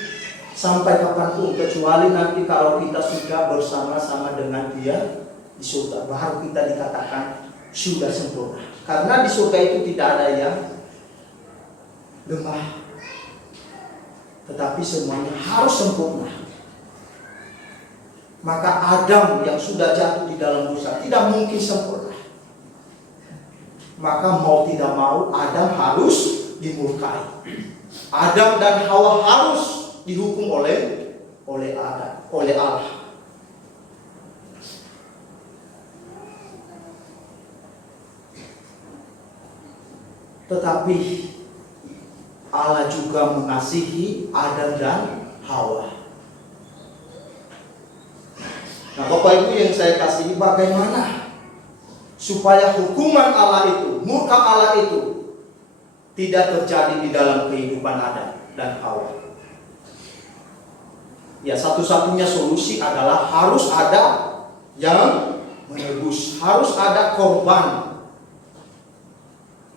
sampai kapanpun, kecuali nanti kalau kita sudah bersama-sama dengan dia di surga, baru kita dikatakan sudah sempurna. Karena di surga itu tidak ada yang lemah, tetapi semuanya harus sempurna. Maka Adam yang sudah jatuh di dalam dosa tidak mungkin sempurna. Maka mau tidak mau Adam harus dimurkai. Adam dan Hawa harus dihukum oleh Allah. Tetapi Allah juga mengasihi Adam dan Hawa. Nah, Bapak Ibu yang saya kasihi, bagaimana supaya hukuman Allah itu, murka Allah itu tidak terjadi di dalam kehidupan Adam dan Hawa? Ya, satu-satunya solusi adalah harus ada yang menebus, harus ada korban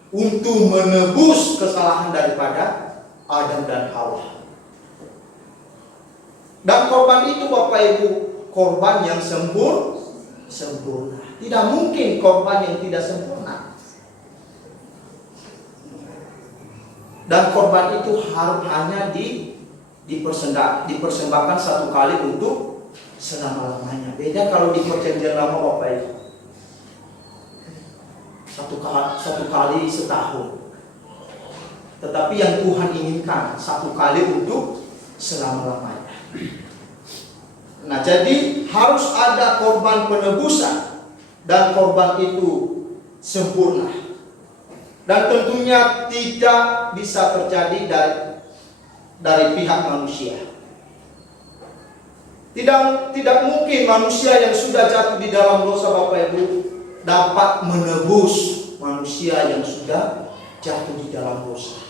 untuk menebus kesalahan daripada Adam dan Hawa. Dan korban itu Bapak Ibu, korban yang sempurna. Tidak mungkin korban yang tidak sempurna. Dan korban itu harus hanya dipersembahkan satu kali untuk selama-lamanya. Beda kalau di perjanjian lama Bapak Ibu, satu kali setahun. Tetapi yang Tuhan inginkan satu kali untuk selama-lamanya. Nah, jadi harus ada korban penebusan, dan korban itu sempurna. Dan tentunya tidak bisa terjadi dari pihak manusia. Tidak mungkin manusia yang sudah jatuh di dalam dosa Bapak Ibu dapat menebus manusia yang sudah jatuh di dalam dosa.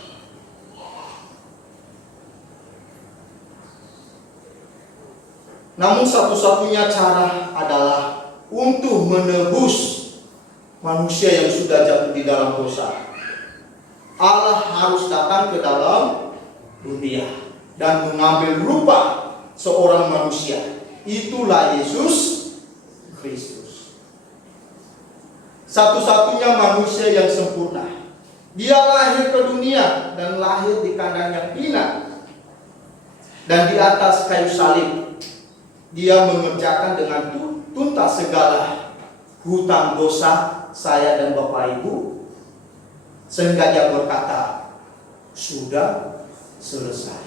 Namun satu-satunya cara adalah untuk menebus manusia yang sudah jatuh di dalam dosa. Allah harus datang ke dalam dunia dan mengambil rupa seorang manusia. Itulah Yesus Kristus. Satu-satunya manusia yang sempurna. Dia lahir ke dunia dan lahir di kandang yang hina. Dan di atas kayu salib, dia mengerjakan dengan tuntas segala hutang dosa saya dan Bapak Ibu, sehingga dia berkata, sudah selesai.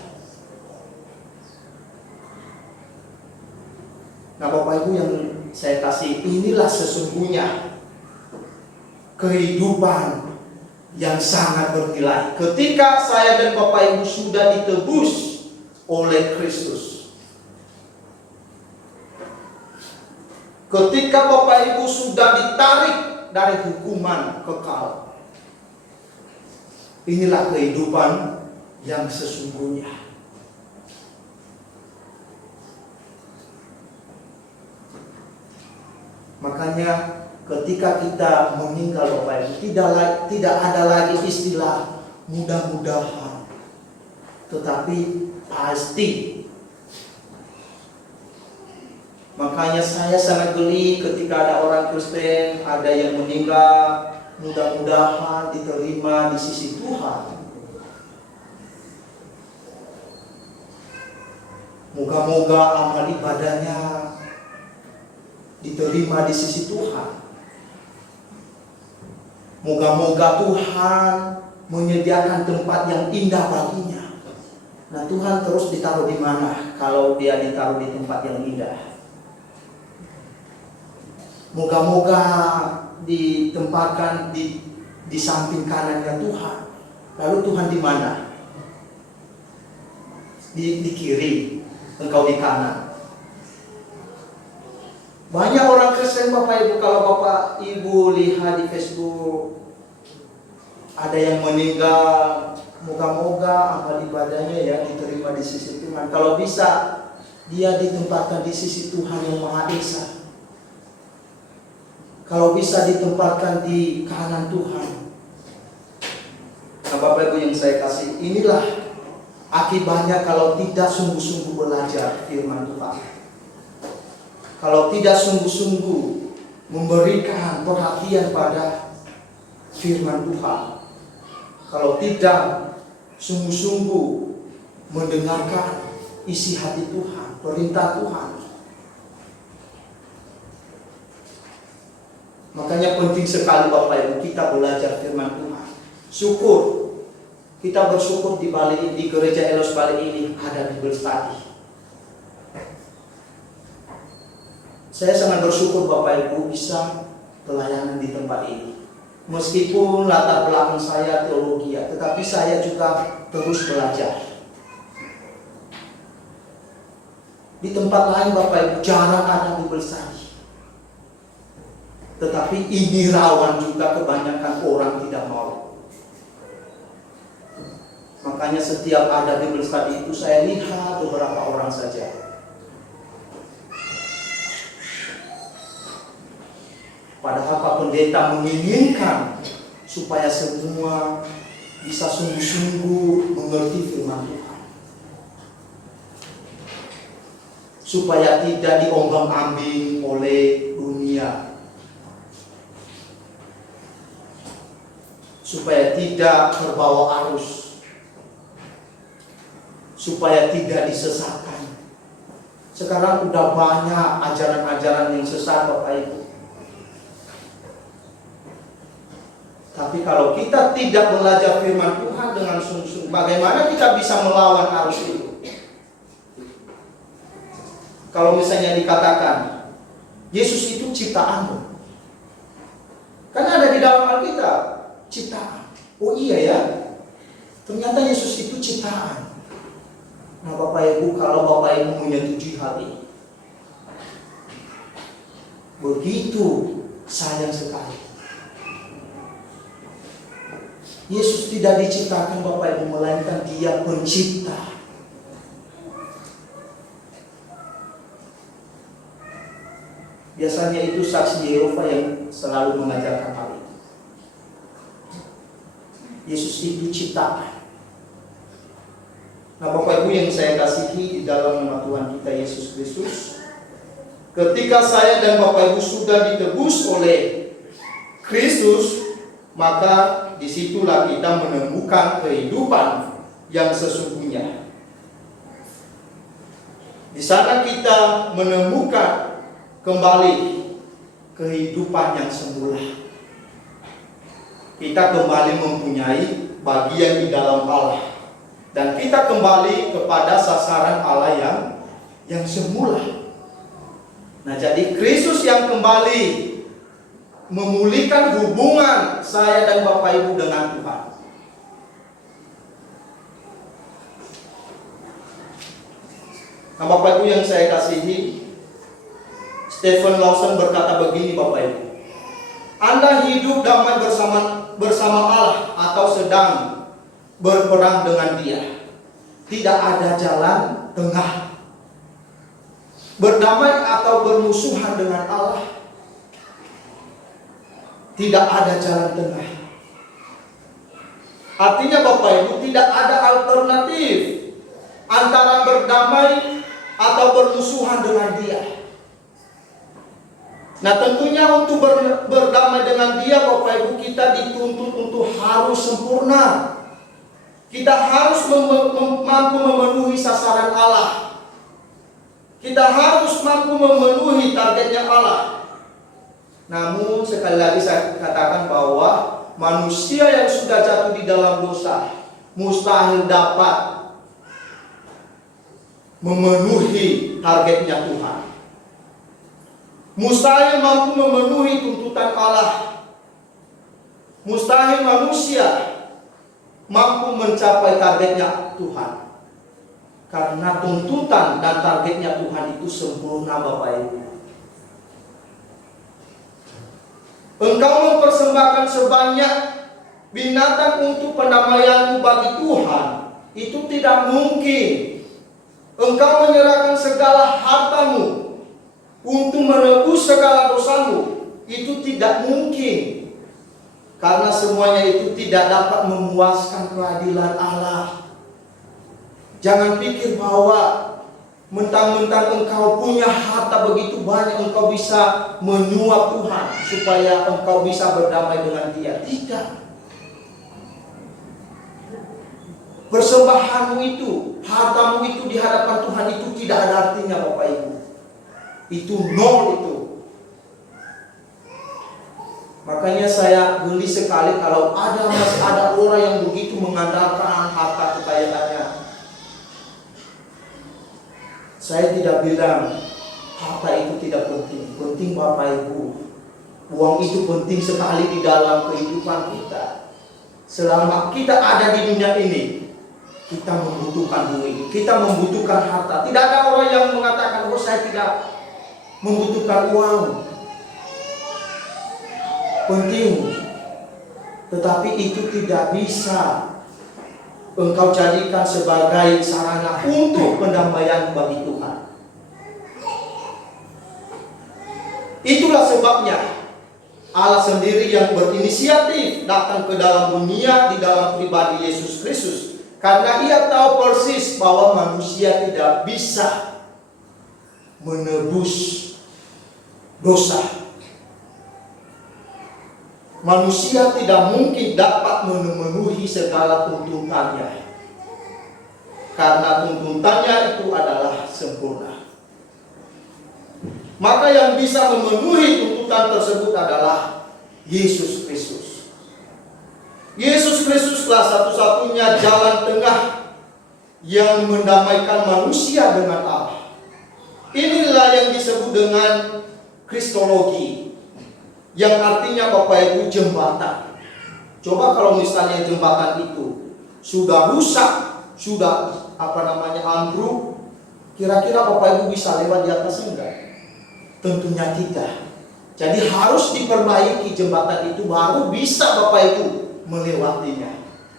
Nah Bapak Ibu yang saya kasih, inilah sesungguhnya kehidupan yang sangat bernilai. Ketika saya dan Bapak Ibu sudah ditebus oleh Kristus. Ketika Bapak Ibu sudah ditarik dari hukuman kekal. Inilah kehidupan yang sesungguhnya. Makanya ketika kita meninggal Bapak Ibu, tidak ada lagi istilah mudah-mudahan, tetapi pasti. Makanya saya sangat geli ketika ada orang Kristen, ada yang meninggal, mudah-mudahan diterima di sisi Tuhan. Moga-moga amal ibadahnya diterima di sisi Tuhan. Moga-moga Tuhan menyediakan tempat yang indah baginya. Nah Tuhan terus ditaruh di mana kalau dia ditaruh di tempat yang indah? Moga-moga ditempatkan di samping kanannya Tuhan. Lalu Tuhan di mana? Di kiri, engkau di kanan. Banyak orang Kristen Bapak Ibu, kalau Bapak Ibu lihat di Facebook, ada yang meninggal, moga-moga amal ibadahnya ya diterima di sisi Tuhan. Kalau bisa dia ditempatkan di sisi Tuhan yang Maha Esa. Kalau bisa ditempatkan di kanan Tuhan. Nah Bapak Ibu yang saya kasih, inilah akibatnya kalau tidak sungguh-sungguh belajar firman Tuhan. Kalau tidak sungguh-sungguh memberikan perhatian pada firman Tuhan. Kalau tidak sungguh-sungguh mendengarkan isi hati Tuhan, perintah Tuhan. Makanya penting sekali Bapak Ibu kita belajar firman Tuhan. Syukur, kita bersyukur di Bali, di gereja Elos Bali ini ada Bible Study. Saya sangat bersyukur Bapak Ibu bisa pelayanan di tempat ini. Meskipun latar belakang saya teologi, tetapi saya juga terus belajar. Di tempat lain Bapak Ibu jarang ada Bible Study. Tetapi ini rawan juga kebanyakan orang tidak mau. Makanya setiap ada Bible Study itu saya lihat beberapa orang saja. Padahal Pak Pendeta menginginkan supaya semua bisa sungguh-sungguh mengerti firman Tuhan. Supaya tidak diombang-ambing oleh dunia. Supaya tidak terbawa arus. Supaya tidak disesatkan. Sekarang udah banyak ajaran-ajaran yang sesat Bapak Ibu. Tapi kalau kita tidak belajar firman Tuhan dengan sungguh-sungguh, bagaimana kita bisa melawan arus itu? Kalau misalnya dikatakan Yesus itu ciptaanmu, kan ada di dalam Alkitab ciptaan. Oh iya ya, ternyata Yesus itu ciptaan. Nah Bapak Ibu, kalau Bapak Ibu menyetujui hal ini, begitu sayang sekali. Yesus tidak diciptakan Bapak Ibu, melainkan Dia pencipta. Biasanya itu saksi Yehova yang selalu mengajarkan hal itu. Yesus itu ciptaan. Nah Bapak Ibu yang saya kasihi di dalam nama Tuhan kita Yesus Kristus, Ketika saya dan Bapak Ibu sudah ditebus oleh Kristus, maka disitulah kita menemukan kehidupan yang sesungguhnya. Di sana kita menemukan kembali kehidupan yang semula. Kita kembali mempunyai bagian di dalam Allah, dan kita kembali kepada sasaran Allah yang semula. Nah, jadi Kristus yang kembali memulihkan hubungan saya dan Bapak Ibu dengan Tuhan. Nah, Bapak Ibu yang saya kasihi, Stephen Lawson berkata begini, Bapak Ibu. Anda hidup damai bersama Allah atau sedang berperang dengan Dia. Tidak ada jalan tengah. Berdamai atau bermusuhan dengan Allah, tidak ada jalan tengah. Artinya Bapak Ibu, tidak ada alternatif antara berdamai atau bermusuhan dengan Dia. Nah, tentunya untuk berdamai dengan Dia, Bapak Ibu, kita dituntut untuk harus sempurna. Kita harus mampu memenuhi sasaran Allah. Kita harus mampu memenuhi targetnya Allah. Namun sekali lagi saya katakan bahwa manusia yang sudah jatuh di dalam dosa mustahil dapat memenuhi targetnya Tuhan. Mustahil mampu memenuhi tuntutan Allah. Mustahil manusia mampu mencapai targetnya Tuhan. Karena tuntutan dan targetnya Tuhan itu sempurna, Bapak Ibu. Engkau mempersembahkan sebanyak binatang untuk pendamaianmu bagi Tuhan, itu tidak mungkin. Engkau menyerahkan segala hartamu untuk menebus segala dosamu, itu tidak mungkin. Karena semuanya itu tidak dapat memuaskan keadilan Allah. Jangan pikir bahwa mentang-mentang engkau punya harta begitu banyak, engkau bisa menyuap Tuhan supaya engkau bisa berdamai dengan Dia. Tidak. Persembahanmu itu, hartamu itu di hadapan Tuhan itu tidak ada artinya, Bapak Ibu. Itu nol itu. Makanya saya geli sekali kalau masih ada orang yang begitu mengandalkan harta kekayaannya. Saya tidak bilang harta itu tidak penting. Penting, Bapak Ibu. Uang itu penting sekali di dalam kehidupan kita. Selama kita ada di dunia ini, kita membutuhkan duit, kita membutuhkan harta. Tidak ada orang yang mengatakan, oh saya tidak membutuhkan uang. Penting. Tetapi itu tidak bisa engkau jadikan sebagai sarana untuk pendamaian bagi Tuhan. Itulah sebabnya Allah sendiri yang berinisiatif datang ke dalam dunia di dalam pribadi Yesus Kristus. Karena Ia tahu persis bahwa manusia tidak bisa menebus dosa. Manusia tidak mungkin dapat memenuhi segala tuntutannya. Karena tuntutannya itu adalah sempurna. Maka yang bisa memenuhi tuntutan tersebut adalah Yesus Kristus. Yesus Kristuslah satu-satunya jalan tengah yang mendamaikan manusia dengan Allah. Inilah yang disebut dengan Kristologi, yang artinya Bapak Ibu jembatan. Coba kalau misalnya jembatan itu sudah rusak, sudah ambruk, kira-kira Bapak Ibu bisa lewat di atas enggak? Tentunya tidak. Jadi harus diperbaiki jembatan itu baru bisa Bapak Ibu melewatinya.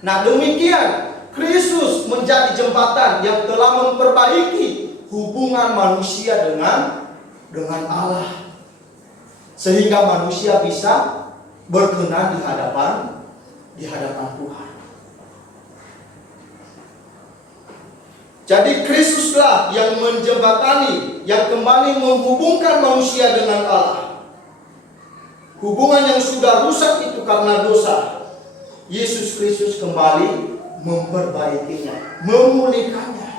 Nah, demikian Kristus menjadi jembatan yang telah memperbaiki hubungan manusia dengan Allah. Sehingga manusia bisa berkenan di hadapan Tuhan. Jadi Kristuslah yang menjembatani yang kembali menghubungkan manusia dengan Allah. Hubungan yang sudah rusak itu karena dosa, Yesus Kristus kembali memperbaikinya, memulihkannya.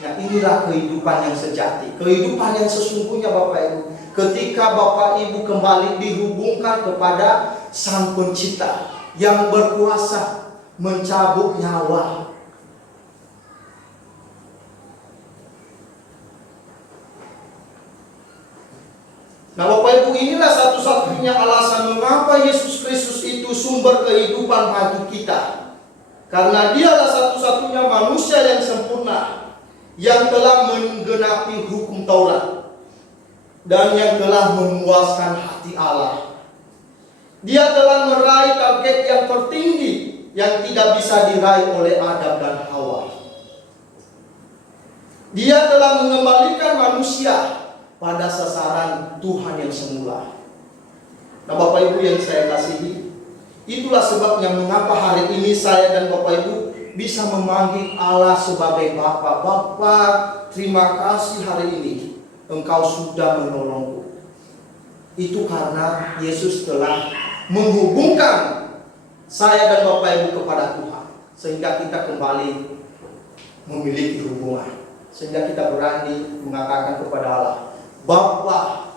Nah, inilah kehidupan yang sejati, kehidupan yang sesungguhnya Bapak Ibu. Ketika Bapak Ibu kembali dihubungkan kepada Sang Pencipta yang berkuasa mencabut nyawa. Nah Bapak Ibu, inilah satu-satunya alasan mengapa Yesus Kristus itu sumber kehidupan bagi kita. Karena dialah satu-satunya manusia yang sempurna, yang telah menggenapi hukum Taurat, dan yang telah memuaskan hati Allah. Dia telah meraih target yang tertinggi yang tidak bisa diraih oleh Adam dan Hawa. Dia telah mengembalikan manusia pada sasaran Tuhan yang semula. Nah Bapak Ibu yang saya kasihi, itulah sebabnya mengapa hari ini saya dan Bapak Ibu bisa memanggil Allah sebagai Bapa. Bapa, terima kasih hari ini Engkau sudah menolongku. Itu karena Yesus telah menghubungkan saya dan Bapak Ibu kepada Tuhan, sehingga kita kembali memiliki hubungan, sehingga kita berani mengatakan kepada Allah, Bapa.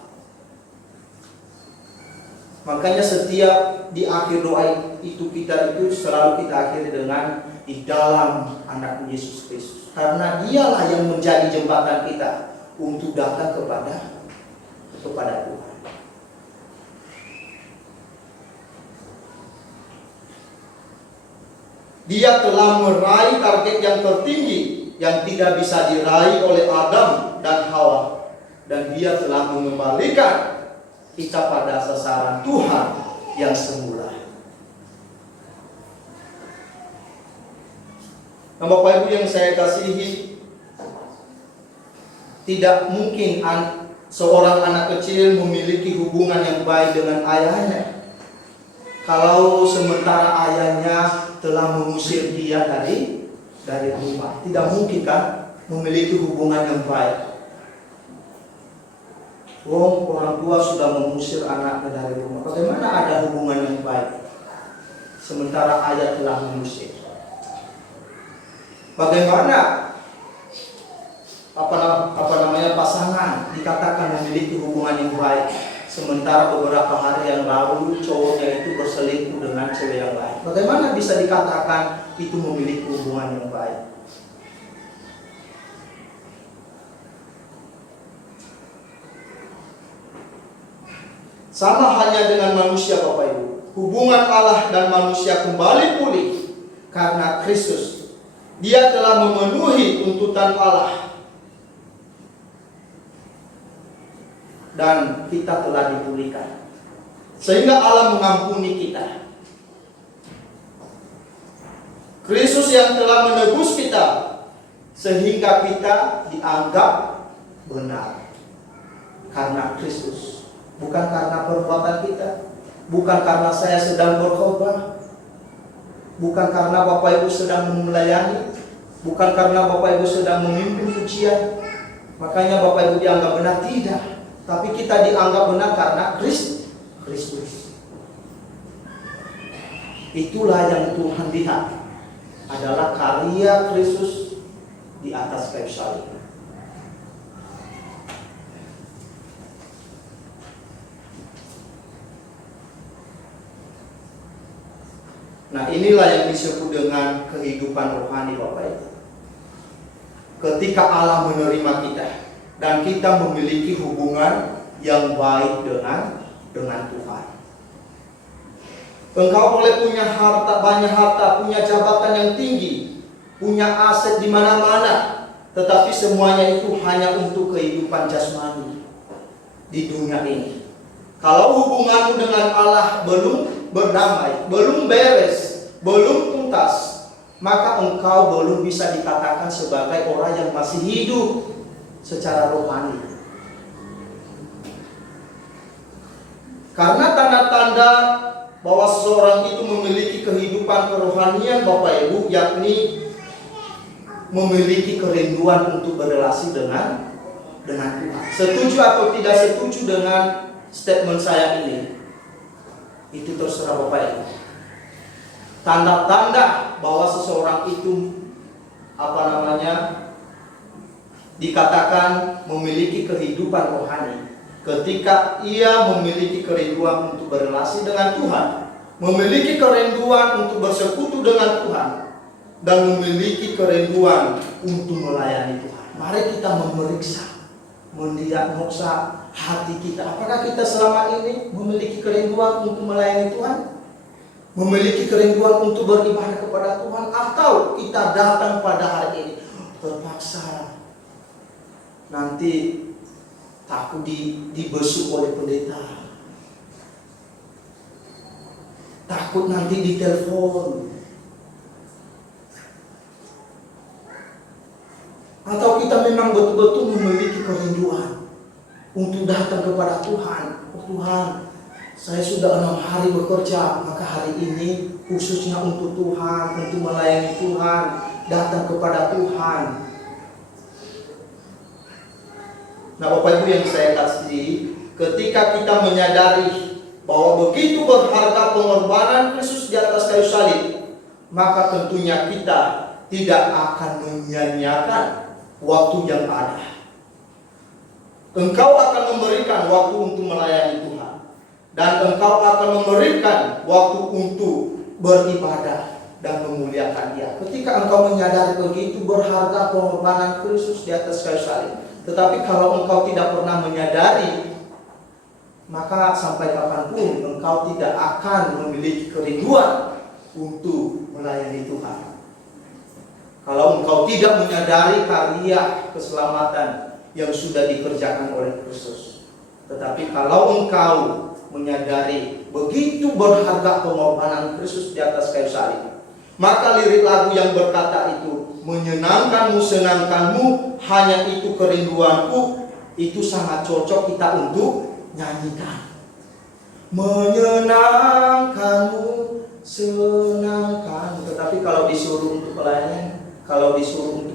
Makanya setiap di akhir doa itu kita selalu kita akhiri dengan di dalam anak Yesus Kristus, karena dialah yang menjadi jembatan kita untuk datang kepada Tuhan. Dia telah meraih target yang tertinggi yang tidak bisa diraih oleh Adam dan Hawa. Dan dia telah mengembalikan kita pada sasaran Tuhan yang semula. Nah Bapak Ibu yang saya kasihi, tidak mungkin seorang anak kecil memiliki hubungan yang baik dengan ayahnya kalau sementara ayahnya telah mengusir dia dari rumah. Tidak mungkin kan memiliki hubungan yang baik. Orang tua sudah mengusir anaknya dari rumah. Bagaimana ada hubungan yang baik sementara ayah telah mengusir? Bagaimana pasangan dikatakan memiliki hubungan yang baik sementara beberapa hari yang lalu cowoknya itu berselingkuh dengan cewek yang lain? Bagaimana bisa dikatakan itu memiliki hubungan yang baik? Sama halnya dengan manusia Bapak Ibu. Hubungan Allah dan manusia kembali pulih karena Kristus. Dia telah memenuhi tuntutan Allah. Dan kita telah dipulihkan. Sehingga Allah mengampuni kita. Kristus yang telah menebus kita, sehingga kita dianggap benar karena Kristus. Bukan karena perbuatan kita, bukan karena saya sedang berkhotbah, bukan karena Bapak Ibu sedang melayani, bukan karena Bapak Ibu sedang memimpin pujian, makanya Bapak Ibu dianggap benar, tidak. Tapi kita dianggap benar karena Kristus. Itulah yang Tuhan lihat, adalah karya Kristus di atas kayu salib. Nah inilah yang disebut dengan kehidupan rohani Bapak Ibu. Ketika Allah menerima kita dan kita memiliki hubungan yang baik dengan Tuhan. Engkau boleh punya harta, banyak harta, punya jabatan yang tinggi, punya aset di mana-mana, tetapi semuanya itu hanya untuk kehidupan jasmani di dunia ini. Kalau hubunganmu dengan Allah belum berdamai, belum beres, belum tuntas, maka engkau belum bisa dikatakan sebagai orang yang masih hidup secara rohani. Karena tanda-tanda bahwa seseorang itu memiliki kehidupan kerohanian Bapak Ibu, yakni memiliki kerinduan untuk berrelasi dengan dengan Tuhan. Setuju atau tidak setuju dengan statement saya ini, itu terserah Bapak Ibu. Tanda-tanda bahwa seseorang itu dikatakan memiliki kehidupan rohani ketika ia memiliki kerinduan untuk berrelasi dengan Tuhan, memiliki kerinduan untuk bersekutu dengan Tuhan, dan memiliki kerinduan untuk melayani Tuhan. Mari kita memeriksa, mendiagnosa hati kita. Apakah kita selama ini memiliki kerinduan untuk melayani Tuhan? Memiliki kerinduan untuk beribadah kepada Tuhan? Atau kita datang pada hari ini terpaksa, nanti takut dibesuk oleh pendeta, takut nanti ditelepon, atau kita memang betul-betul memiliki kerinduan untuk datang kepada Tuhan. Oh Tuhan, saya sudah 6 hari bekerja, maka hari ini khususnya untuk Tuhan, untuk melayani Tuhan, datang kepada Tuhan. Nah Bapak Ibu yang saya kasih, ketika kita menyadari bahwa begitu berharga pengorbanan Kristus di atas kayu salib, maka tentunya kita tidak akan menyia-nyiakan waktu yang ada. Engkau akan memberikan waktu untuk melayani Tuhan, dan engkau akan memberikan waktu untuk beribadah dan memuliakan Dia. Ketika engkau menyadari begitu berharga pengorbanan Kristus di atas kayu salib. Tetapi kalau engkau tidak pernah menyadari, maka sampai kapanpun engkau tidak akan memiliki kerinduan untuk melayani Tuhan. Kalau engkau tidak menyadari karya keselamatan yang sudah dikerjakan oleh Kristus. Tetapi kalau engkau menyadari begitu berharga pengorbanan Kristus di atas kayu salib, maka lirik lagu yang berkata itu, menyenangkanmu, senangkanmu, hanya itu kerinduanku, itu sangat cocok kita untuk nyanyikan. Menyenangkanmu, senangkanmu. Tetapi kalau disuruh untuk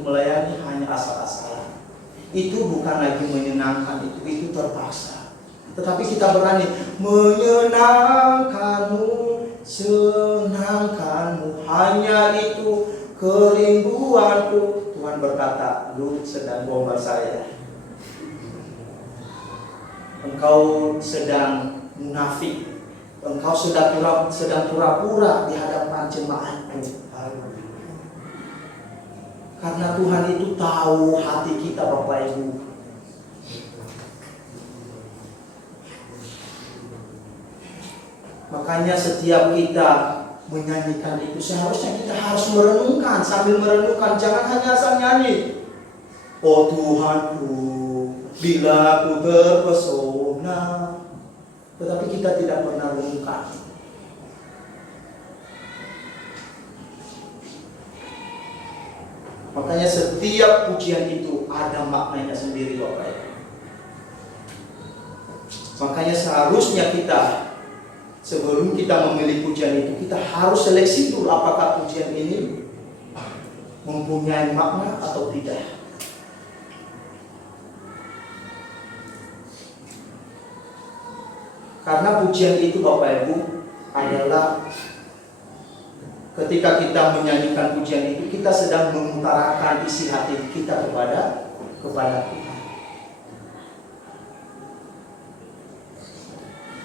melayani, hanya asal-asalan. Itu bukan lagi menyenangkan, itu terpaksa. Tetapi kita berani menyenangkanmu, senangkanmu, hanya itu kerinduanku. Tuhan berkata, lu sedang bohong saya. Engkau sedang munafik. Engkau sedang pura-pura di hadapan jemaatku. Karena Tuhan itu tahu hati kita Bapak Ibu. Makanya setiap kita menyanyikan itu, seharusnya kita harus merenungkan. Sambil merenungkan, jangan hanya asal nyanyi. Oh Tuhanku, bila ku terpesona. Tetapi kita tidak pernah renungkan. Makanya setiap pujian itu ada maknanya sendiri Bapak Ibu. Makanya seharusnya kita, sebelum kita memilih pujian itu, kita harus seleksi dulu apakah pujian ini mempunyai makna atau tidak. Karena pujian itu Bapak Ibu adalah ketika kita menyanyikan pujian itu, kita sedang mengutarakan isi hati kita kepada Tuhan.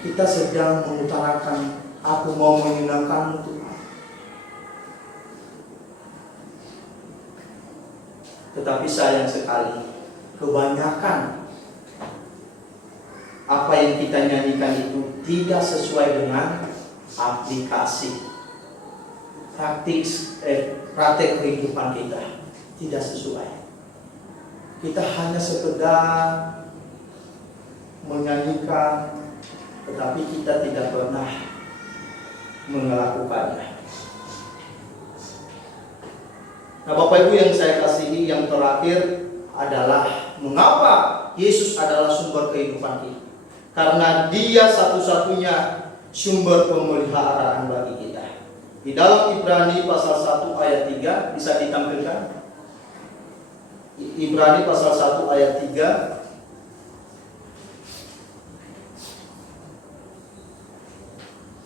Kita sedang mengutarakan, aku mau menyenangkanmu Tuhan. Tetapi sayang sekali, kebanyakan apa yang kita nyanyikan itu tidak sesuai dengan aplikasi praktek kehidupan kita. Tidak sesuai. Kita hanya sekedar menyanyikan, tetapi kita tidak pernah melakukannya. Nah Bapak Ibu yang saya kasihi, yang terakhir adalah mengapa Yesus adalah sumber kehidupan kita. Karena Dia satu-satunya sumber pemeliharaan bagi kita. Di dalam Ibrani pasal 1 ayat 3 bisa ditampilkan. Ibrani pasal 1 ayat 3.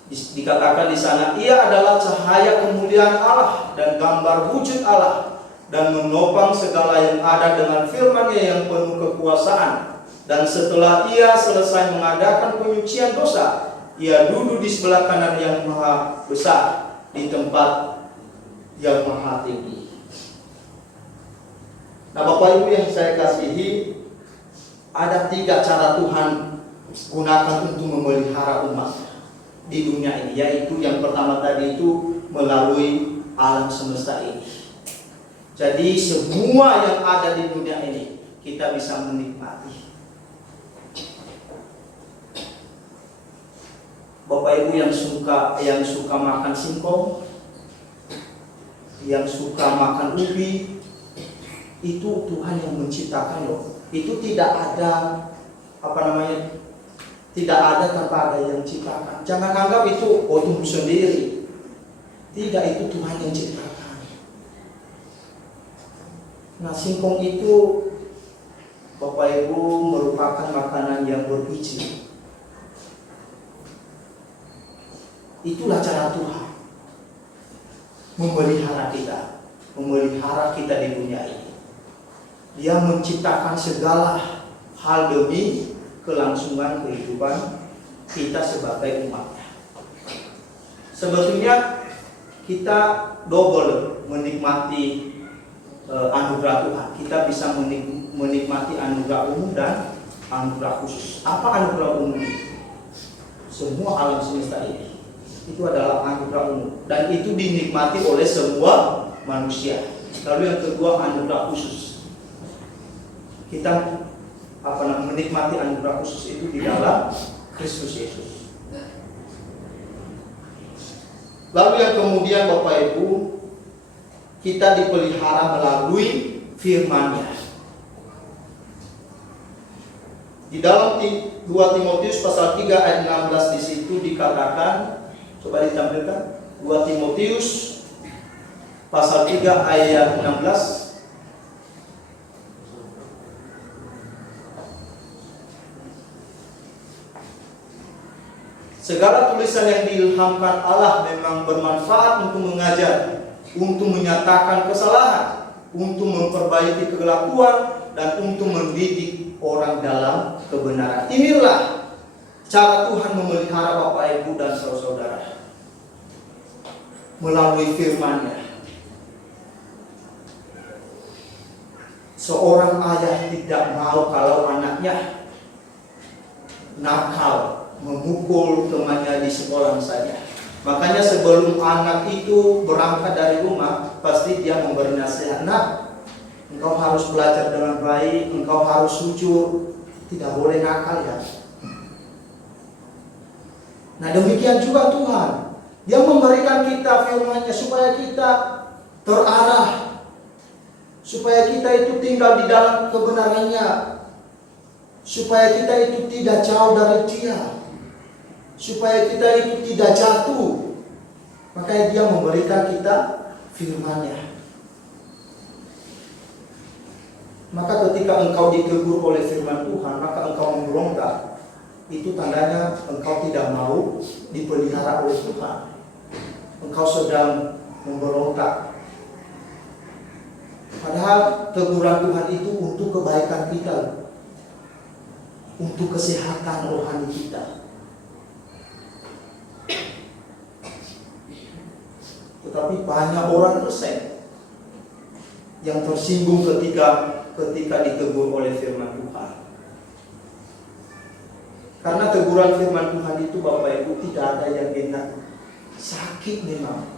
Dikatakan di sana, ia adalah cahaya kemuliaan Allah dan gambar wujud Allah, dan menopang segala yang ada dengan firman-Nya yang penuh kekuasaan. Dan setelah ia selesai mengadakan penyucian dosa, ia duduk di sebelah kanan yang maha besar, di tempat yang maha tinggi. Nah, Bapak Ibu yang saya kasihi, ada 3 cara Tuhan gunakan untuk memelihara umat di dunia ini, yaitu yang pertama tadi itu melalui alam semesta ini. Jadi semua yang ada di dunia ini kita bisa menikmati. Bapak Ibu yang suka makan singkong, yang suka makan ubi, itu Tuhan yang menciptakan loh. Itu tidak ada tidak ada tanpa ada yang ciptakan. Jangan anggap itu tumbuh sendiri. Tidak, itu Tuhan yang ciptakan. Nah, singkong itu Bapak Ibu merupakan makanan yang berbiji. Itulah cara Tuhan memelihara kita di dunia ini. Dia menciptakan segala hal demi kelangsungan kehidupan kita sebagai umatnya. Sebetulnya kita double menikmati anugerah Tuhan. Kita bisa menikmati anugerah umum dan anugerah khusus. Apa anugerah umum? Semua alam semesta ini itu adalah anugerah umum, dan itu dinikmati oleh semua manusia. Lalu yang kedua, anugerah khusus. Kita menikmati anugerah khusus itu di dalam Kristus Yesus. Lalu yang kemudian Bapak Ibu, kita dipelihara melalui firman-Nya. Di dalam 2 Timotius pasal 3 ayat 16 di situ dikatakan, coba ditampilkan, 2 Timotius pasal 3 ayat 16. Segala tulisan yang diilhamkan Allah memang bermanfaat untuk mengajar, untuk menyatakan kesalahan, untuk memperbaiki kelakuan, dan untuk mendidik orang dalam kebenaran. Inilah cara Tuhan memelihara Bapak Ibu dan saudara-saudara, melalui firman-Nya. Seorang ayah tidak mau kalau anaknya nakal, memukul temannya di sekolah saja. Makanya sebelum anak itu berangkat dari rumah, pasti dia memberi nasihat. Nah, engkau harus belajar dengan baik, engkau harus jujur, tidak boleh nakal ya. Nah, demikian juga Tuhan. Dia memberikan kita firman-Nya supaya kita terarah, supaya kita itu tinggal di dalam kebenaran-Nya, supaya kita itu tidak jauh dari Dia, supaya kita itu tidak jatuh. Makanya Dia memberikan kita firman-Nya. Maka ketika engkau ditegur oleh firman Tuhan, maka engkau memberontak, itu tandanya engkau tidak mau dipelihara oleh Tuhan. Engkau sedang memberontak. Padahal teguran Tuhan itu untuk kebaikan kita, untuk kesehatan rohani kita. Tetapi banyak orang yang tersinggung ketika ditegur oleh firman Tuhan. Karena teguran firman Tuhan itu Bapak Ibu tidak ada yang enak. Sakit memang.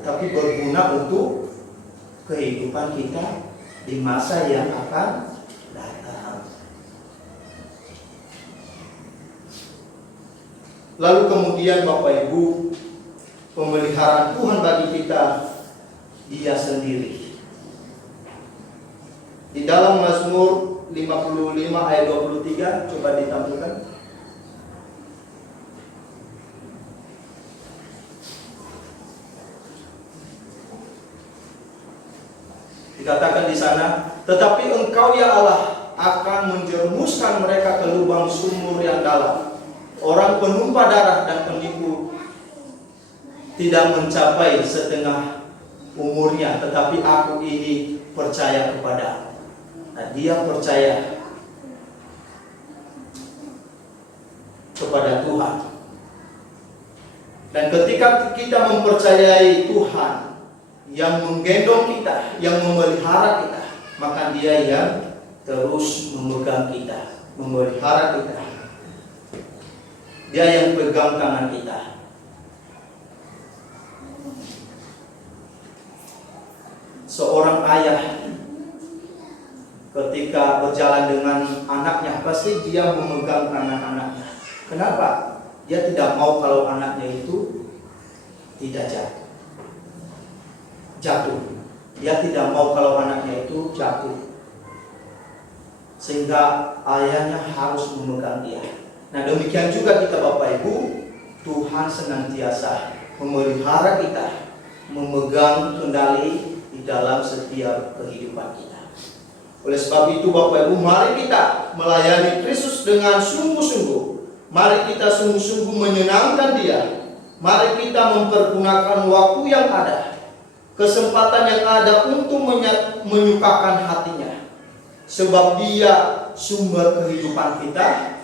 Tetapi berguna untuk kehidupan kita di masa yang akan datang. Lalu kemudian Bapak Ibu, pemeliharaan Tuhan bagi kita Dia sendiri. Di dalam Mazmur 55 ayat 23, coba ditampilkan. Dikatakan di sana, tetapi Engkau ya Allah akan menjerumuskan menjerumuskan mereka ke lubang sumur yang dalam. Orang penumpah darah dan penipu tidak mencapai setengah umurnya, tetapi aku ini percaya kepada. Nah, dia percaya kepada Tuhan. Dan ketika kita mempercayai Tuhan yang menggendong kita, yang memelihara kita, maka Dia yang terus memegang kita, memelihara kita. Dia yang pegang tangan kita. Seorang ayah ketika berjalan dengan anaknya, pasti dia memegang tangan anaknya. Kenapa? Dia tidak mau kalau anaknya itu tidak jatuh. Dia tidak mau kalau anaknya itu jatuh. Sehingga ayahnya harus memegang dia. Nah, demikian juga kita Bapak Ibu, Tuhan senantiasa memelihara kita, memegang kendali di dalam setiap kehidupan kita. Oleh sebab itu Bapak Ibu, mari kita melayani Kristus dengan sungguh-sungguh. Mari kita sungguh-sungguh menyenangkan Dia. Mari kita mempergunakan waktu yang ada, kesempatan yang ada untuk menyukakan hatinya. Sebab Dia sumber kehidupan kita,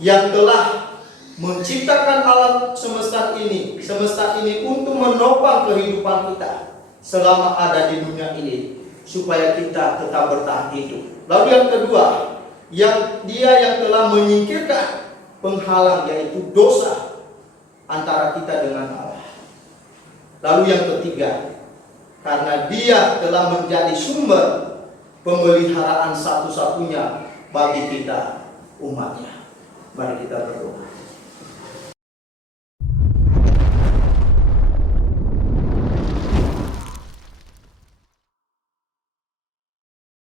yang telah menciptakan alam semesta ini untuk menopang kehidupan kita selama ada di dunia ini, supaya kita tetap bertahan hidup. Lalu yang kedua, Dia yang telah menyingkirkan penghalang, yaitu dosa antara kita dengan Allah. Lalu yang ketiga, karena Dia telah menjadi sumber pemeliharaan satu-satunya bagi kita umatnya. Mari kita berdoa.